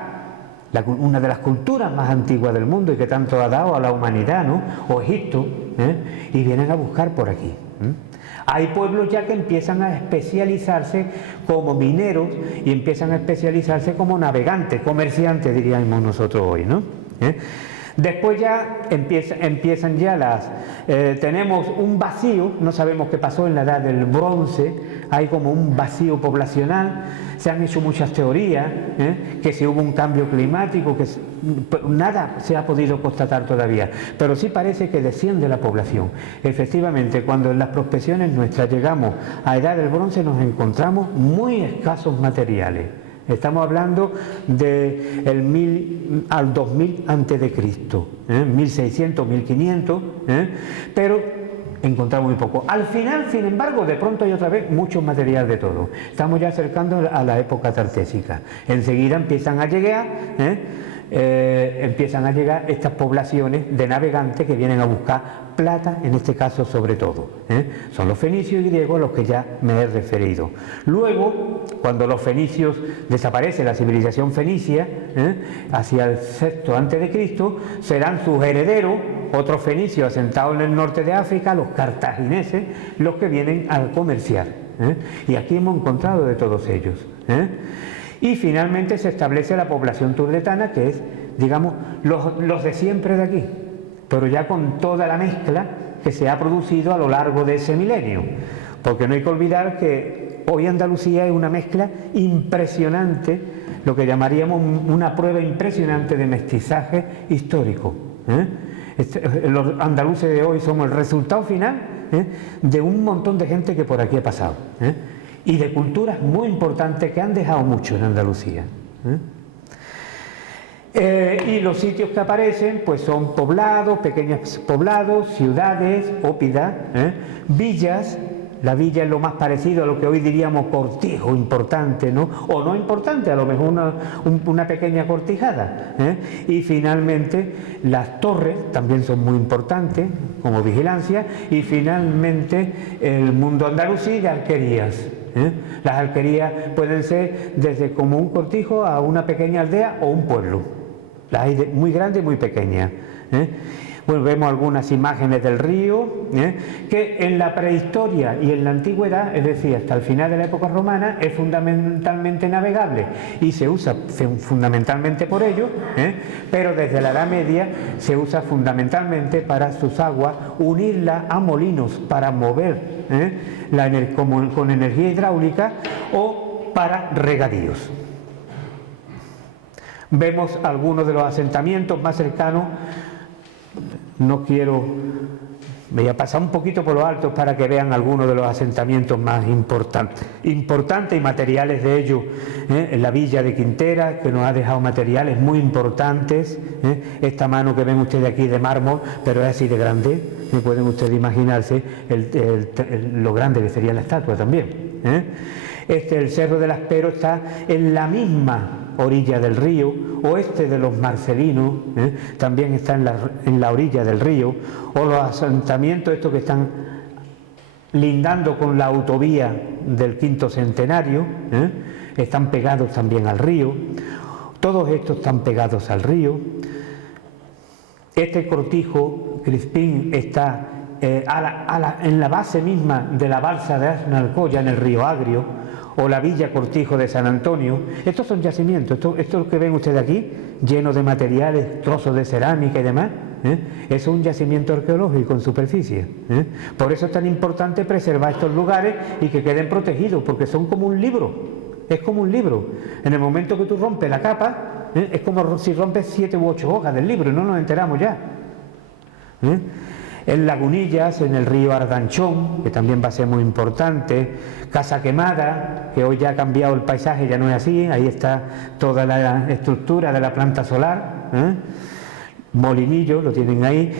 una de las culturas más antiguas del mundo y que tanto ha dado a la humanidad, ¿no? O Egipto, y vienen a buscar por aquí. Hay pueblos ya que empiezan a especializarse como mineros y empiezan a especializarse como navegantes, comerciantes, diríamos nosotros hoy, ¿no? Después ya empiezan ya tenemos un vacío, no sabemos qué pasó en la edad del bronce, hay como un vacío poblacional, se han hecho muchas teorías, que si hubo un cambio climático, nada se ha podido constatar todavía, pero sí parece que desciende la población. Efectivamente, cuando en las prospecciones nuestras llegamos a edad del bronce nos encontramos muy escasos materiales. Estamos hablando del 1000 al 2000 antes de Cristo, 1600, 1500, pero encontramos muy poco. Al final, sin embargo, de pronto hay otra vez mucho material de todo. Estamos ya acercando a la época tartésica. Enseguida empiezan a llegar estas poblaciones de navegantes que vienen a buscar plata, en este caso sobre todo. Son los fenicios y griegos a los que ya me he referido. Luego, cuando los fenicios desaparece, la civilización fenicia, hacia el VI antes de Cristo, serán sus herederos, otros fenicios asentados en el norte de África, los cartagineses, los que vienen a comerciar. Y aquí hemos encontrado de todos ellos. Y finalmente se establece la población turdetana, que es, digamos, los de siempre de aquí, pero ya con toda la mezcla que se ha producido a lo largo de ese milenio. Porque no hay que olvidar que hoy Andalucía es una mezcla impresionante, lo que llamaríamos una prueba impresionante de mestizaje histórico. Los andaluces de hoy somos el resultado final de un montón de gente que por aquí ha pasado. Y de culturas muy importantes que han dejado mucho en Andalucía. Y los sitios que aparecen pues son poblados, pequeños poblados, ciudades, ópidas, villas. La villa es lo más parecido a lo que hoy diríamos cortijo importante, ¿no? O no importante, a lo mejor una pequeña cortijada. Y finalmente las torres también son muy importantes como vigilancia, y finalmente el mundo andalusí de alquerías. Las alquerías pueden ser desde como un cortijo a una pequeña aldea o un pueblo. Las hay muy grandes y muy pequeñas. Bueno, vemos algunas imágenes del río, que en la prehistoria y en la antigüedad, es decir, hasta el final de la época romana, es fundamentalmente navegable y se usa fundamentalmente por ello, pero desde la Edad Media se usa fundamentalmente para sus aguas, unirlas a molinos para mover con energía hidráulica o para regadíos. Vemos algunos de los asentamientos más cercanos. No quiero, me voy a pasar un poquito por lo alto para que vean algunos de los asentamientos más importantes y materiales de ellos. En la villa de Quintera, que nos ha dejado materiales muy importantes. Esta mano que ven ustedes aquí de mármol, pero es así de grande. Pueden ustedes imaginarse lo grande que sería la estatua también. El Cerro del Aspero está en la misma orilla del río, oeste de los Marcelinos, también está en la orilla del río, o los asentamientos estos que están lindando con la autovía del quinto centenario, están pegados también al río. Todos estos están pegados al río. Este cortijo Crispín está en la base misma de la balsa de Aznalcóllar, en el río Agrio, o la villa Cortijo de San Antonio. Estos son yacimientos, esto que ven ustedes aquí, lleno de materiales, trozos de cerámica y demás, es un yacimiento arqueológico en superficie. Por eso es tan importante preservar estos lugares y que queden protegidos, porque son como un libro, es como un libro. En el momento que tú rompes la capa, es como si rompes 7 u 8 hojas del libro y no nos enteramos ya. En Lagunillas, en el río Arganchón, que también va a ser muy importante, Casa Quemada, que hoy ya ha cambiado el paisaje, ya no es así, ahí está toda la estructura de la planta solar, Molinillo, lo tienen ahí.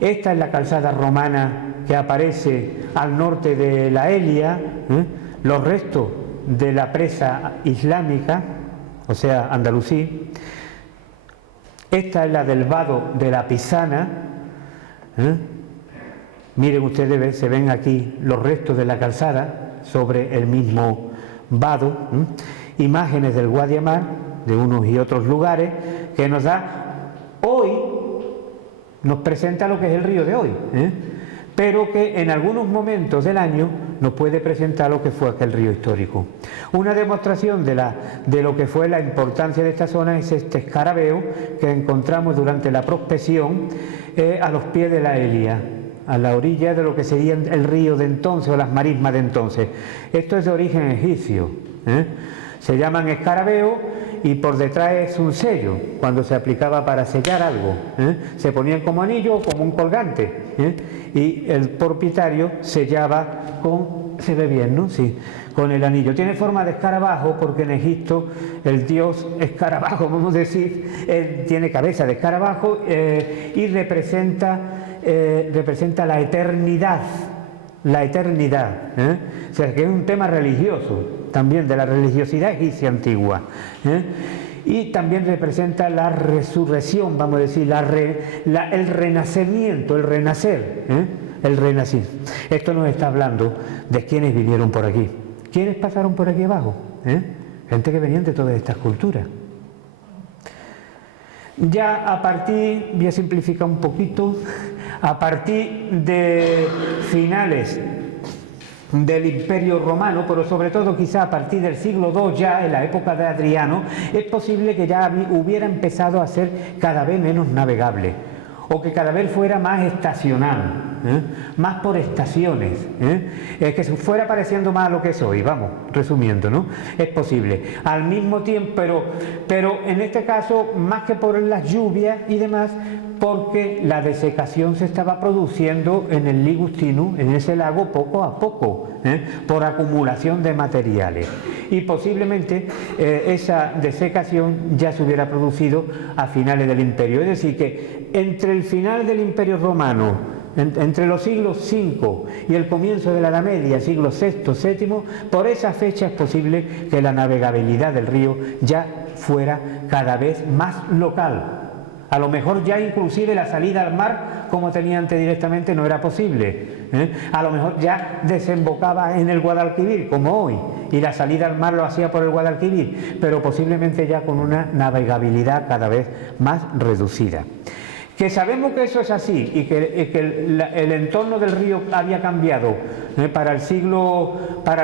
Esta es la calzada romana que aparece al norte de la Elia, los restos de la presa islámica, o sea, andalusí. Esta es la del vado de la Pisana. Miren ustedes, se ven aquí los restos de la calzada sobre el mismo vado. Imágenes del Guadiamar, de unos y otros lugares, que nos da hoy, nos presenta lo que es el río de hoy, pero que en algunos momentos del año nos puede presentar lo que fue aquel río histórico. Una demostración de lo que fue la importancia de esta zona es este escarabeo que encontramos durante la prospección a los pies de la Elia, a la orilla de lo que sería el río de entonces o las marismas de entonces. Esto es de origen egipcio, se llaman escarabeo y por detrás es un sello, cuando se aplicaba para sellar algo, se ponían como anillo o como un colgante, y el propietario sellaba con, se ve bien, ¿no? Sí, con el anillo. Tiene forma de escarabajo porque en Egipto el dios escarabajo, vamos a decir, tiene cabeza de escarabajo y representa la eternidad. La eternidad, o sea que es un tema religioso también, de la religiosidad egipcia antigua, y también representa la resurrección, vamos a decir, el renacimiento, el renacer, el renacir. Esto nos está hablando de quienes vinieron por aquí. ¿Quiénes pasaron por aquí abajo? Gente que venían de todas estas culturas. Ya a partir, voy a simplificar un poquito, a partir de finales del Imperio Romano, pero sobre todo quizá a partir del siglo II, ya en la época de Adriano, es posible que ya hubiera empezado a ser cada vez menos navegable, o que cada vez fuera más estacional, más por estaciones, que se fuera pareciendo más a lo que es hoy, vamos, resumiendo, ¿no? Es posible. Al mismo tiempo, pero en este caso, más que por las lluvias y demás, porque la desecación se estaba produciendo en el Ligustino, en ese lago, poco a poco, por acumulación de materiales. Y posiblemente esa desecación ya se hubiera producido a finales del Imperio. Es decir, que entre el final del Imperio Romano, entre los siglos V y el comienzo de la Edad Media, siglo VI, VII, por esa fecha es posible que la navegabilidad del río ya fuera cada vez más local. A lo mejor ya inclusive la salida al mar, como tenía antes directamente, no era posible. A lo mejor ya desembocaba en el Guadalquivir, como hoy, y la salida al mar lo hacía por el Guadalquivir, pero posiblemente ya con una navegabilidad cada vez más reducida. Que sabemos que eso es así y que el entorno del río había cambiado para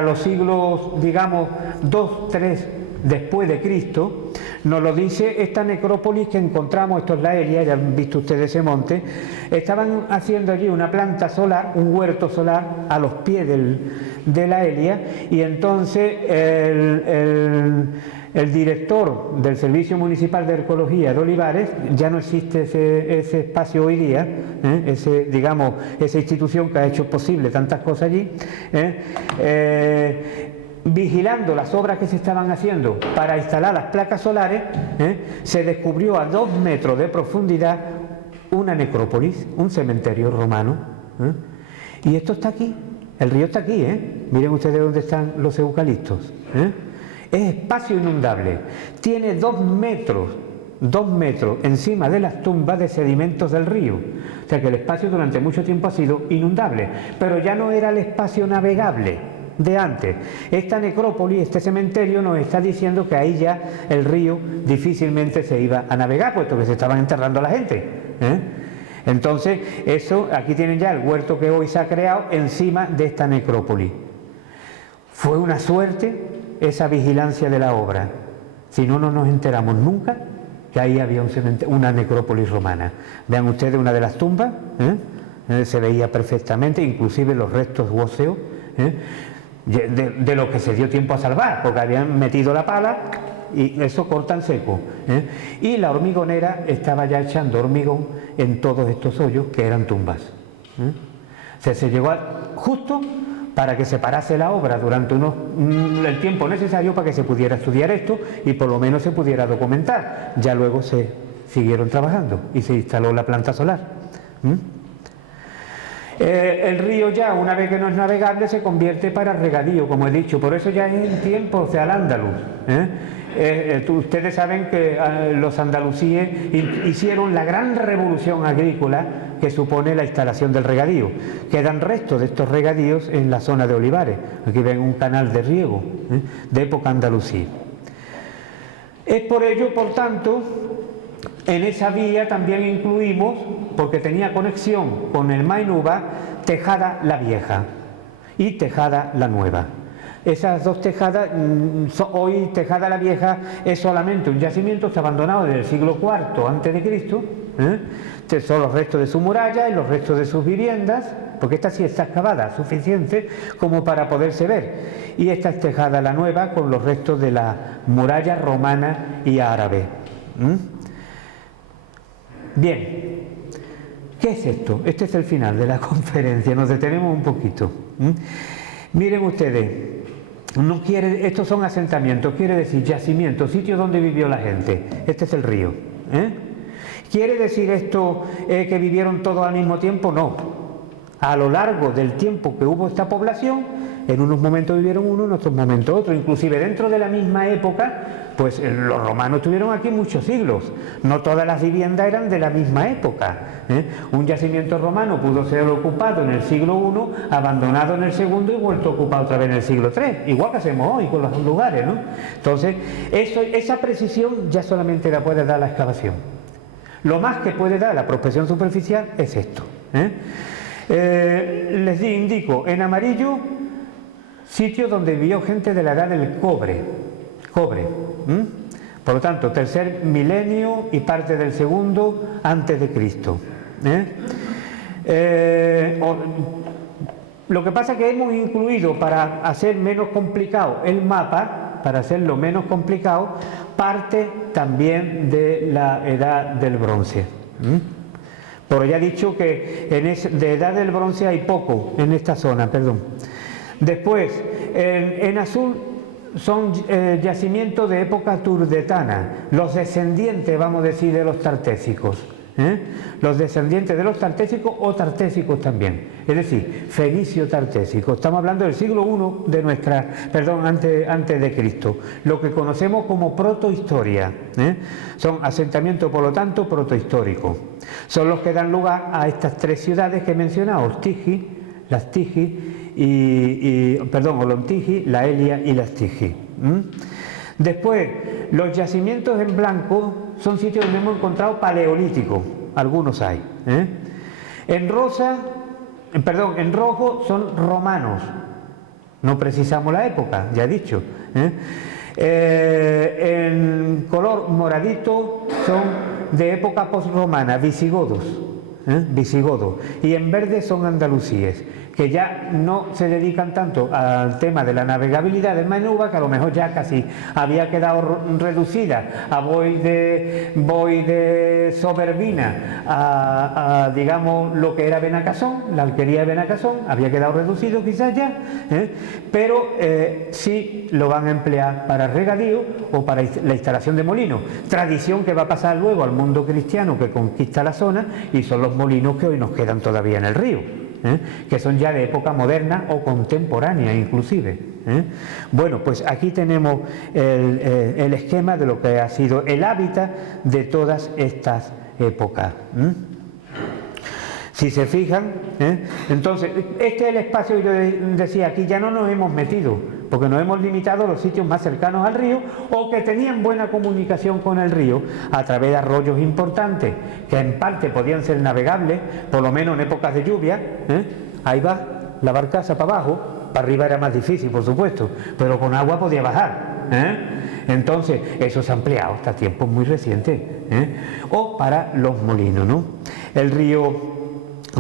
los siglos, digamos, 2, 3 después de Cristo, nos lo dice esta necrópolis que encontramos. Esto es la Elia, ya han visto ustedes ese monte. Estaban haciendo allí una planta solar, un huerto solar a los pies de la Elia, y entonces el director del Servicio Municipal de Arqueología de Olivares, ya no existe ese espacio hoy día, esa institución que ha hecho posible tantas cosas allí, vigilando las obras que se estaban haciendo para instalar las placas solares, se descubrió a 2 metros de profundidad una necrópolis, un cementerio romano, y esto está aquí, el río está aquí, miren ustedes dónde están los eucaliptos, es espacio inundable, tiene 2 metros encima de las tumbas de sedimentos del río, o sea que el espacio durante mucho tiempo ha sido inundable, pero ya no era el espacio navegable de antes. Esta necrópolis, este cementerio, nos está diciendo que ahí ya el río difícilmente se iba a navegar, puesto que se estaban enterrando a la gente, Entonces, eso, aquí tienen ya el huerto que hoy se ha creado encima de esta necrópolis. Fue una suerte esa vigilancia de la obra. Si no, no nos enteramos nunca que ahí había una necrópolis romana. Vean ustedes una de las tumbas, se veía perfectamente, inclusive los restos óseos, de lo que se dio tiempo a salvar, porque habían metido la pala y eso cortan seco. Y la hormigonera estaba ya echando hormigón en todos estos hoyos que eran tumbas. O sea, se llegó justo para que se parase la obra durante el tiempo necesario para que se pudiera estudiar esto y por lo menos se pudiera documentar. Ya luego se siguieron trabajando y se instaló la planta solar. El río ya, una vez que no es navegable, se convierte para regadío, como he dicho, por eso ya es en tiempos de Al-Ándalus. Ustedes saben que los andalusíes hicieron la gran revolución agrícola que supone la instalación del regadío. Quedan restos de estos regadíos en la zona de olivares. Aquí ven un canal de riego de época andalusí. Es por ello, por tanto, en esa vía también incluimos, porque tenía conexión con el Mainuba, Tejada la Vieja y Tejada la Nueva. Esas dos tejadas, hoy Tejada la Vieja es solamente un yacimiento, está abandonado desde el siglo IV a.C., son los restos de su muralla y los restos de sus viviendas, porque esta sí está excavada, suficiente como para poderse ver. Y esta es Tejada la Nueva con los restos de la muralla romana y árabe. Bien, ¿qué es esto? Este es el final de la conferencia, nos detenemos un poquito. Miren ustedes, estos son asentamientos, quiere decir yacimientos, sitios donde vivió la gente. Este es el río. ¿Quiere decir esto que vivieron todos al mismo tiempo? No. A lo largo del tiempo que hubo esta población, en unos momentos vivieron uno, en otros momentos otro. Inclusive dentro de la misma época, pues los romanos tuvieron aquí muchos siglos. No todas las viviendas eran de la misma época. Un yacimiento romano pudo ser ocupado en el siglo I, abandonado en el segundo y vuelto a ocupar otra vez en el siglo III. Igual que hacemos hoy con los lugares, ¿no? Entonces, esa precisión ya solamente la puede dar la excavación. Lo más que puede dar la prospección superficial es esto. Les indico en amarillo sitios donde vivió gente de la edad del cobre. Por lo tanto, tercer milenio y parte del segundo antes de Cristo. Lo que pasa es que hemos incluido, para hacer menos complicado el mapa, para hacerlo menos complicado, parte también de la edad del bronce. Pero ya he dicho que de edad del bronce hay poco en esta zona, perdón. Después, en azul son yacimientos de época turdetana, los descendientes, vamos a decir, de los tartésicos. Los descendientes de los tartésicos o tartésicos también, es decir, fenicio-tartésico. Estamos hablando del siglo I antes de Cristo, lo que conocemos como protohistoria. Son asentamientos, por lo tanto, protohistóricos. Son los que dan lugar a estas tres ciudades que he mencionado: Ostigi, Lastigi Olontigi, la Elia y Lastigi. Después, los yacimientos en blanco son sitios donde hemos encontrado paleolíticos, algunos hay. En rojo son romanos, no precisamos la época, ya he dicho. En color moradito son de época posromana, visigodos. Y en verde son andalusíes, que ya no se dedican tanto al tema de la navegabilidad del Mainuba, que a lo mejor ya casi había quedado reducida a Boy de Soberbina, a digamos lo que era Benacasón, la alquería de Benacasón, había quedado reducido quizás ya, pero sí lo van a emplear para regadío o para la instalación de molinos, tradición que va a pasar luego al mundo cristiano que conquista la zona, y son los molinos que hoy nos quedan todavía en el río, que son ya de época moderna o contemporánea inclusive. Bueno, pues aquí tenemos el esquema de lo que ha sido el hábitat de todas estas épocas. Si se fijan, entonces este es el espacio que yo decía, aquí ya no nos hemos metido, porque nos hemos limitado a los sitios más cercanos al río o que tenían buena comunicación con el río a través de arroyos importantes, que en parte podían ser navegables, por lo menos en épocas de lluvia, ahí va la barcaza para abajo, para arriba era más difícil, por supuesto, pero con agua podía bajar. Entonces, eso se ha ampliado hasta tiempos muy recientes. O para los molinos, ¿no? El río,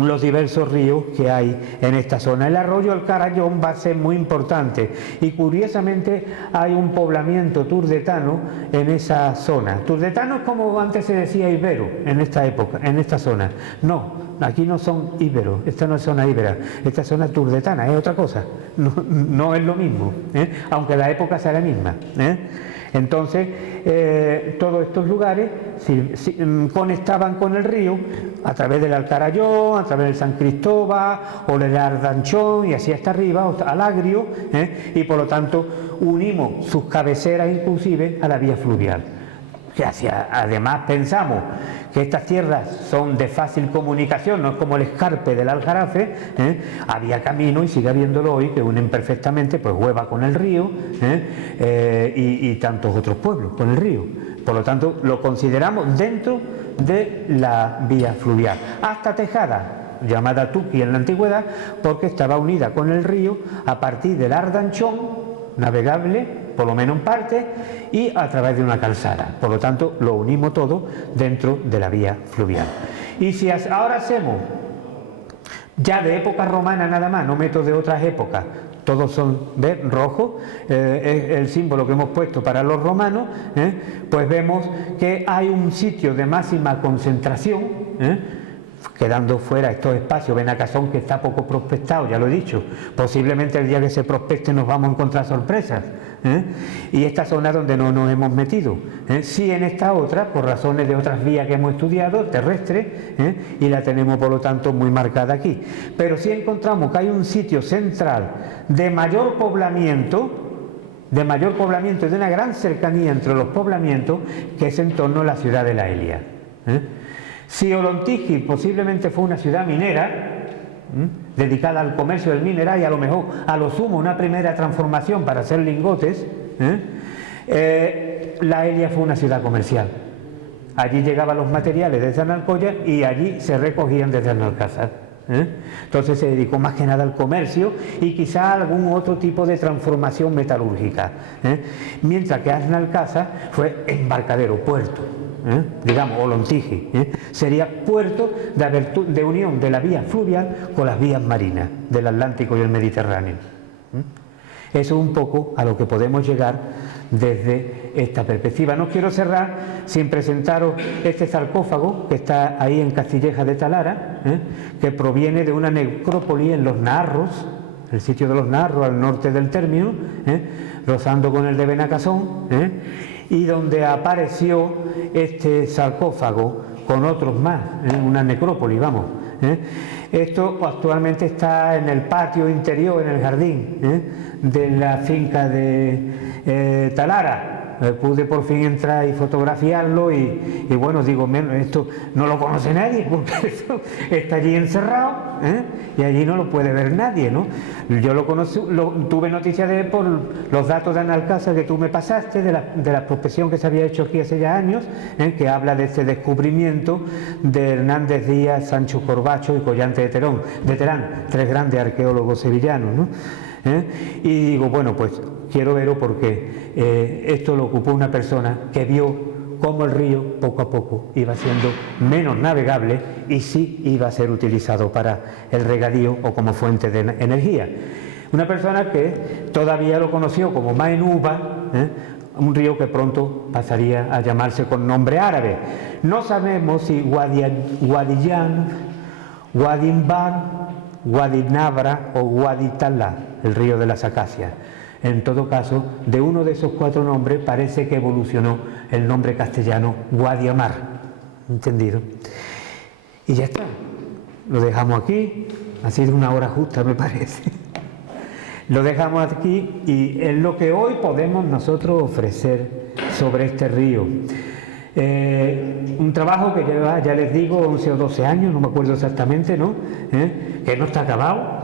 los diversos ríos que hay en esta zona. El arroyo El Carallón va a ser muy importante y curiosamente hay un poblamiento turdetano en esa zona. Turdetano es como antes se decía ibero en esta época, en esta zona. No, aquí no son íberos, esta no es zona íbera, esta es zona turdetana, es otra cosa, no es lo mismo, aunque la época sea la misma. Entonces, todos estos lugares conectaban con el río a través del Alcarayón, a través del San Cristóbal o del Ardanchón y así hasta arriba, al Agrio, y por lo tanto unimos sus cabeceras inclusive a la vía fluvial. Además pensamos que estas tierras son de fácil comunicación, no es como el escarpe del Aljarafe, había camino y sigue habiéndolo hoy que unen perfectamente pues Hueva con el río y tantos otros pueblos con el río. Por lo tanto lo consideramos dentro de la vía fluvial. Hasta Tejada, llamada Tuqui en la antigüedad, porque estaba unida con el río a partir del Ardanchón, navegable por lo menos en parte, y a través de una calzada. Por lo tanto, lo unimos todo dentro de la vía fluvial. Y si ahora hacemos, ya de época romana nada más, no meto de otras épocas, todos son rojos, es el símbolo que hemos puesto para los romanos, pues vemos que hay un sitio de máxima concentración, quedando fuera estos espacios, Benacasón que está poco prospectado, ya lo he dicho, posiblemente el día que se prospecte nos vamos a encontrar sorpresas, y esta zona donde no nos hemos metido, sí en esta otra, por razones de otras vías que hemos estudiado, terrestres, y la tenemos por lo tanto muy marcada aquí, pero sí encontramos que hay un sitio central de mayor poblamiento y de una gran cercanía entre los poblamientos, que es en torno a la ciudad de La Elia. Si Olontiji posiblemente fue una ciudad minera, dedicada al comercio del mineral y a lo mejor a lo sumo una primera transformación para hacer lingotes, La Elia fue una ciudad comercial. Allí llegaban los materiales desde Analcoya y allí se recogían desde Analcázar. Entonces se dedicó más que nada al comercio y quizá a algún otro tipo de transformación metalúrgica, mientras que Analcázar fue embarcadero, puerto. Digamos, Olontiji, sería puerto de unión de la vía fluvial con las vías marinas del Atlántico y el Mediterráneo. Eso es un poco a lo que podemos llegar desde esta perspectiva. No quiero cerrar sin presentaros este sarcófago que está ahí en Castilleja de Talara, que proviene de una necrópolis en Los Narros, el sitio de Los Narros al norte del término, rozando con el de Benacasón, y donde apareció este sarcófago con otros más, una necrópolis, vamos. Esto actualmente está en el patio interior, en el jardín de la finca de Talara. Pude por fin entrar y fotografiarlo y bueno, digo, esto no lo conoce nadie porque esto está allí encerrado, y allí no lo puede ver nadie, ¿no? Yo lo conocí, tuve noticia de él por los datos de Analcázar que tú me pasaste, de la prospección que se había hecho aquí hace ya años, que habla de este descubrimiento de Hernández Díaz, Sancho Corbacho y Collante de Terán, tres grandes arqueólogos sevillanos, ¿no? Y digo, bueno, pues quiero verlo porque esto lo ocupó una persona que vio cómo el río poco a poco iba siendo menos navegable y sí iba a ser utilizado para el regadío o como fuente de energía. Una persona que todavía lo conoció como Maenuba, un río que pronto pasaría a llamarse con nombre árabe. No sabemos si Guadillán, Guadimbar, Guadinabra o Guaditalá, el río de las acacias. En todo caso, de uno de esos cuatro nombres parece que evolucionó el nombre castellano Guadiamar. ¿Entendido? Y ya está. Lo dejamos aquí. Ha sido una hora justa, me parece. Lo dejamos aquí y es lo que hoy podemos nosotros ofrecer sobre este río. Un trabajo que lleva, ya les digo, 11 o 12 años, no me acuerdo exactamente, ¿no? Que no está acabado,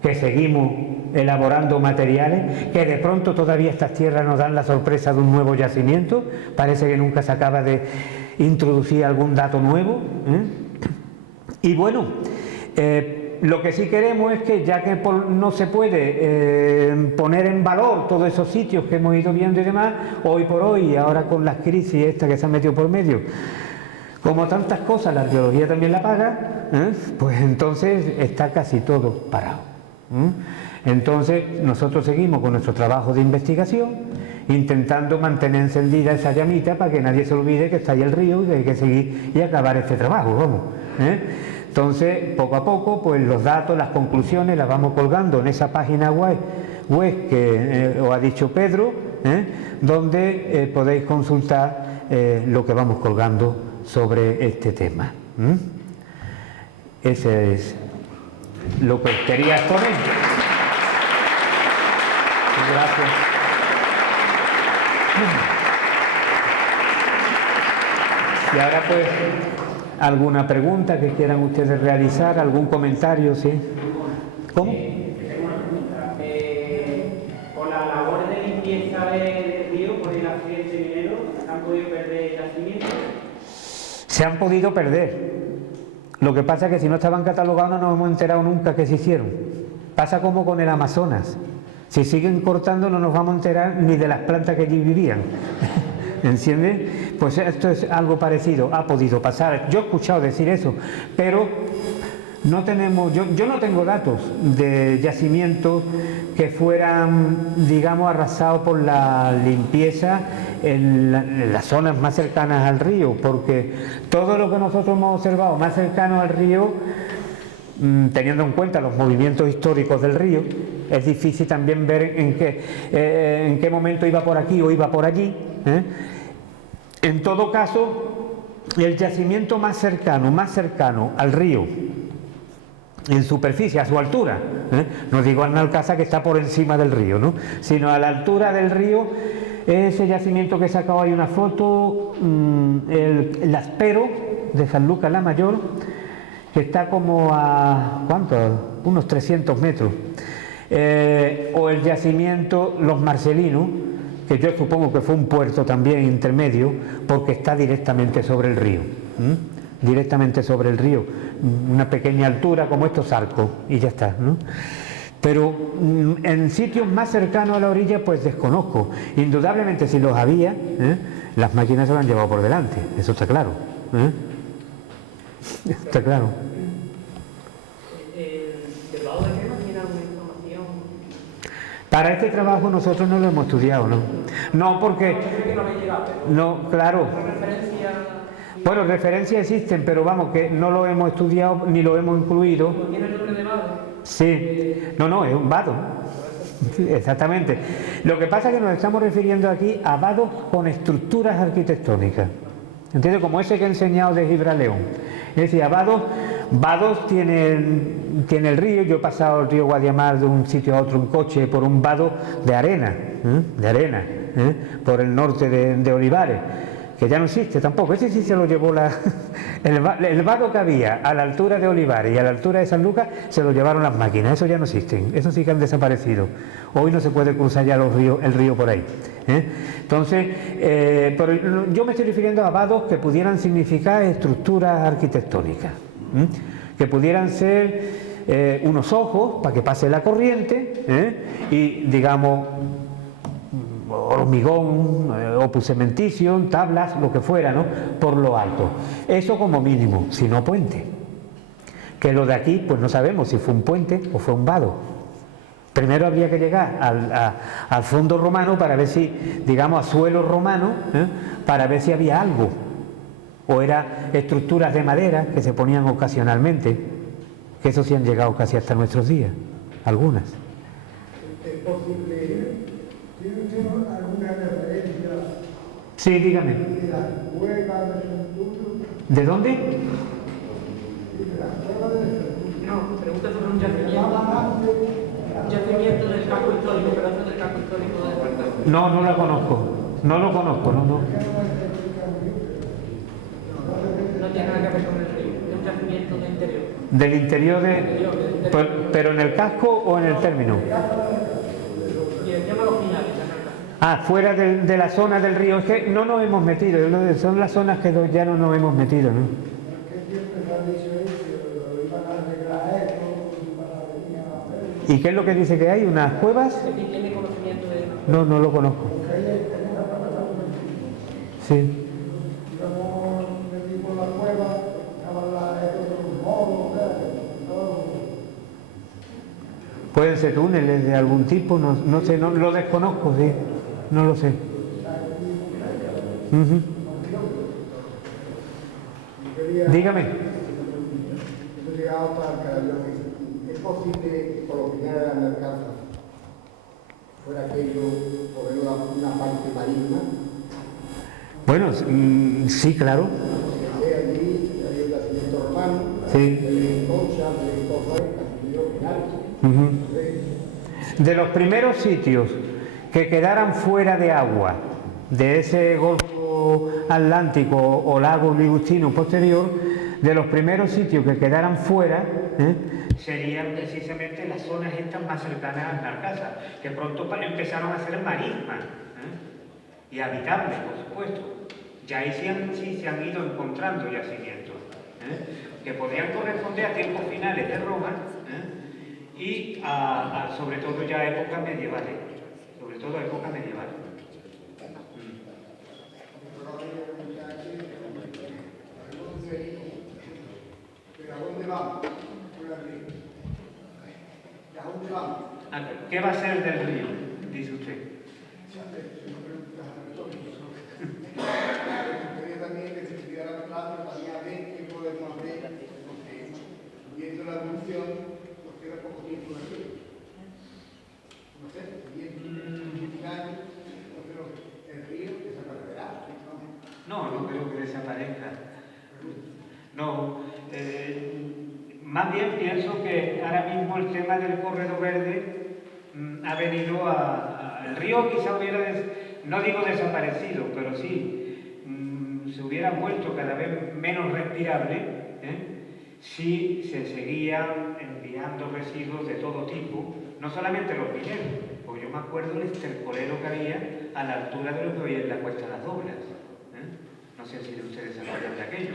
que seguimos elaborando materiales, que de pronto todavía estas tierras nos dan la sorpresa de un nuevo yacimiento, parece que nunca se acaba de introducir algún dato nuevo, Y bueno, lo que sí queremos es que, ya que no se puede poner en valor todos esos sitios que hemos ido viendo y demás, hoy por hoy, ahora con las crisis estas que se han metido por medio, como tantas cosas, la arqueología también la paga, pues entonces está casi todo parado. Entonces nosotros seguimos con nuestro trabajo de investigación, intentando mantener encendida esa llamita para que nadie se olvide que está ahí el río y que hay que seguir y acabar este trabajo, vamos. Entonces, poco a poco, pues los datos, las conclusiones las vamos colgando en esa página web que os ha dicho Pedro, donde podéis consultar lo que vamos colgando sobre este tema. Ese es lo que quería exponer. Gracias. Y ahora pues, ¿alguna pregunta que quieran ustedes realizar? ¿Algún comentario? ¿Sí? ¿Cómo? Tengo una pregunta. Con la labor de limpieza del río por el accidente minero, ¿se han podido perder yacimientos? Se han podido perder. Lo que pasa es que si no estaban catalogados no nos hemos enterado nunca que se hicieron. Pasa como con el Amazonas. Si siguen cortando no nos vamos a enterar ni de las plantas que allí vivían. ¿Entiendes? Pues esto es algo parecido, ha podido pasar. Yo he escuchado decir eso, pero no tenemos, yo no tengo datos de yacimientos que fueran, digamos, arrasados por la limpieza en las zonas más cercanas al río, porque todo lo que nosotros hemos observado más cercano al río, teniendo en cuenta los movimientos históricos del río, es difícil también ver en qué momento iba por aquí o iba por allí. En todo caso, el yacimiento más cercano al río, en superficie, a su altura, no digo al Nalcázar que está por encima del río, ¿no?, sino a la altura del río, ese yacimiento que he sacado ahí una foto, el Aspero de Sanlúcar la Mayor, que está como a, ¿cuánto?, unos 300 metros, o el yacimiento Los Marcelinos, que yo supongo que fue un puerto también intermedio, porque está directamente sobre el río, directamente sobre el río, una pequeña altura como estos arcos, y ya está, ¿no? Pero en sitios más cercanos a la orilla pues desconozco. Indudablemente si los había, las máquinas se lo han llevado por delante, eso está claro, está claro. ¿Debajo de qué máquina alguna información? Para este trabajo nosotros no lo hemos estudiado, ¿no? No, porque... No, claro. Bueno, referencias existen, pero vamos, que no lo hemos estudiado ni lo hemos incluido. ¿Tiene el nombre de vado? Sí. No, es un vado. Sí, exactamente. Lo que pasa es que nos estamos refiriendo aquí a vados con estructuras arquitectónicas. ¿Entiendes? Como ese que he enseñado de Gibraleón. Es decir, a vados tiene el río. Yo he pasado el río Guadiamar de un sitio a otro en coche por un vado de arena, por el norte de Olivares, que ya no existe tampoco. Ese sí se lo llevó el vado que había a la altura de Olivares y a la altura de San Lucas, se lo llevaron las máquinas. Eso ya no existen, eso sí que han desaparecido. Hoy no se puede cruzar ya el río por ahí. Entonces, pero yo me estoy refiriendo a vados que pudieran significar estructuras arquitectónicas, que pudieran ser unos ojos para que pase la corriente, y digamos hormigón, opus cementicio, tablas, lo que fuera, ¿no?, por lo alto. Eso como mínimo, si no puente. Que lo de aquí, pues no sabemos si fue un puente o fue un vado. Primero habría que llegar al fondo romano para ver si, digamos, a suelo romano, para ver si había algo. O eran estructuras de madera que se ponían ocasionalmente, que eso sí han llegado casi hasta nuestros días, algunas. ¿Es posible? ¿Tiene alguna referencia? Sí, dígame. ¿De la cueva de Santucho? ¿De dónde? ¿De la cueva de Santucho? No, pregunta sobre un yacimiento. Un yacimiento del casco histórico, pedazo del casco histórico de Espartaco. No lo conozco. No lo conozco, no. No tiene nada que ver con el río, es un yacimiento de interior. Del interior de... Interior, ¿Pero en el casco o en el término? Y el tema los finales, ya no. Ah, fuera de la zona del río. Es que no nos hemos metido, son las zonas que ya no nos hemos metido, ¿no? ¿Y qué es lo que dice que hay? ¿Unas cuevas? ¿Tiene conocimiento de...? No, no lo conozco. Sí. Pueden ser túneles de algún tipo, no sé, no lo desconozco, sí, no lo sé. Dígame. ¿Es posible que por lo final de la mercanza fuera aquello por una parte marítima? Bueno, sí, claro. Allí había un yacimiento romano, Sí. de conchas, de cosas, castillos finales. De los primeros sitios que quedaran fuera de agua, de ese Golfo Atlántico o lago Ligustino posterior, de los primeros sitios que quedaran fuera, serían precisamente las zonas estas más cercanas a Narcasa, que pronto empezaron a ser marismas y habitables, por supuesto. Ya ahí sí se han ido encontrando yacimientos que podrían corresponder a tiempos finales de Roma y sobre todo ya a épocas medievales, sobre todo a épocas medievales. ¿Pero a dónde vamos? ¿A dónde vamos? ¿Qué va a ser del río? Dice usted. También que se estudiara el plazo, también a ver qué podemos hacer, porque viendo la evolución nos queda poco tiempo de aquí. No sé, 10 años, el río desaparecerá. No creo que desaparezca. No, más bien pienso que ahora mismo el tema del corredor verde ha venido el río quizá hubiera, no digo desaparecido, pero sí, se hubiera vuelto cada vez menos respirable si se seguían enviando residuos de todo tipo, no solamente los mineros, porque yo me acuerdo del estercolero que había a la altura de lo que hoy es la Cuesta de las Doblas. No sé si ustedes se acuerdan de aquello.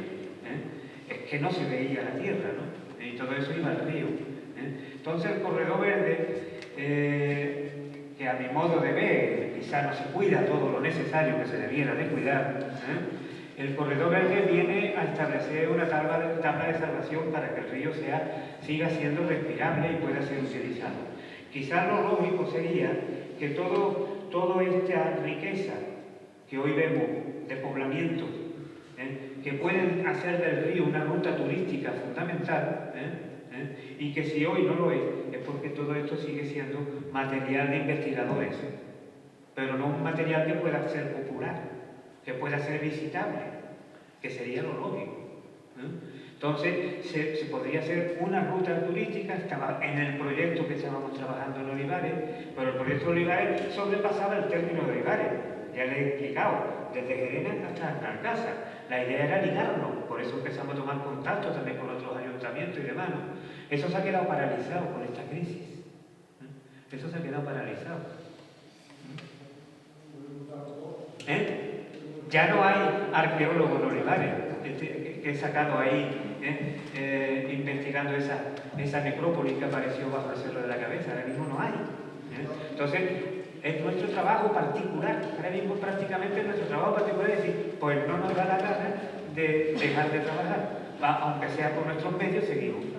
Es que no se veía la tierra, ¿no? Y todo eso iba al río. Entonces el corredor verde, que a mi modo de ver, quizá no se cuida todo lo necesario que se debiera de cuidar, el corredor verde viene a establecer una tabla de salvación para que el río siga siendo respirable y pueda ser utilizado. Quizá lo lógico sería que toda esta riqueza que hoy vemos de poblamientos, que pueden hacer del río una ruta turística fundamental, y que si hoy no lo es porque todo esto sigue siendo material de investigadores, pero no un material que pueda ser popular, que pueda ser visitable, que sería lo lógico. Entonces, se podría hacer una ruta turística, estaba en el proyecto que estábamos trabajando en Olivares, pero el proyecto de Olivares sobrepasaba el término de Olivares, ya le he explicado, desde Gerena hasta Narcasa. La idea era ligarlo, por eso empezamos a tomar contacto también con otros ayuntamientos y demás, ¿no? Eso se ha quedado paralizado con esta crisis. Eso se ha quedado paralizado. Ya no hay arqueólogos en Olivares que he sacado ahí investigando esa necrópolis que apareció bajo el Cerro de la Cabeza. Ahora mismo no hay. Entonces, es nuestro trabajo particular. Ahora mismo prácticamente nuestro trabajo particular es decir, pues no nos da la gana de dejar de trabajar. Aunque sea por nuestros medios, seguimos. De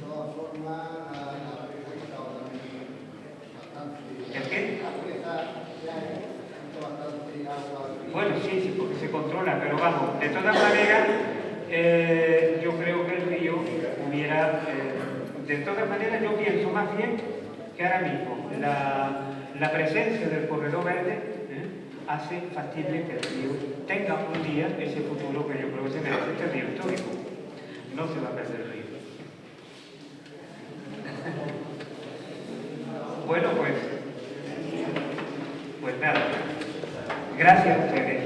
todas formas, la presa ha estado también bastante. ¿El qué? La presa ya ha bastante agua. Bueno, sí, porque se controla, pero vamos, de todas maneras, yo creo que el río hubiera... de todas maneras, yo pienso más bien que ahora mismo la presencia del corredor verde hace factible que el río tenga un día ese futuro que yo creo que se merece este río histórico. No se va a perder el río. Bueno, pues nada. Gracias a ustedes.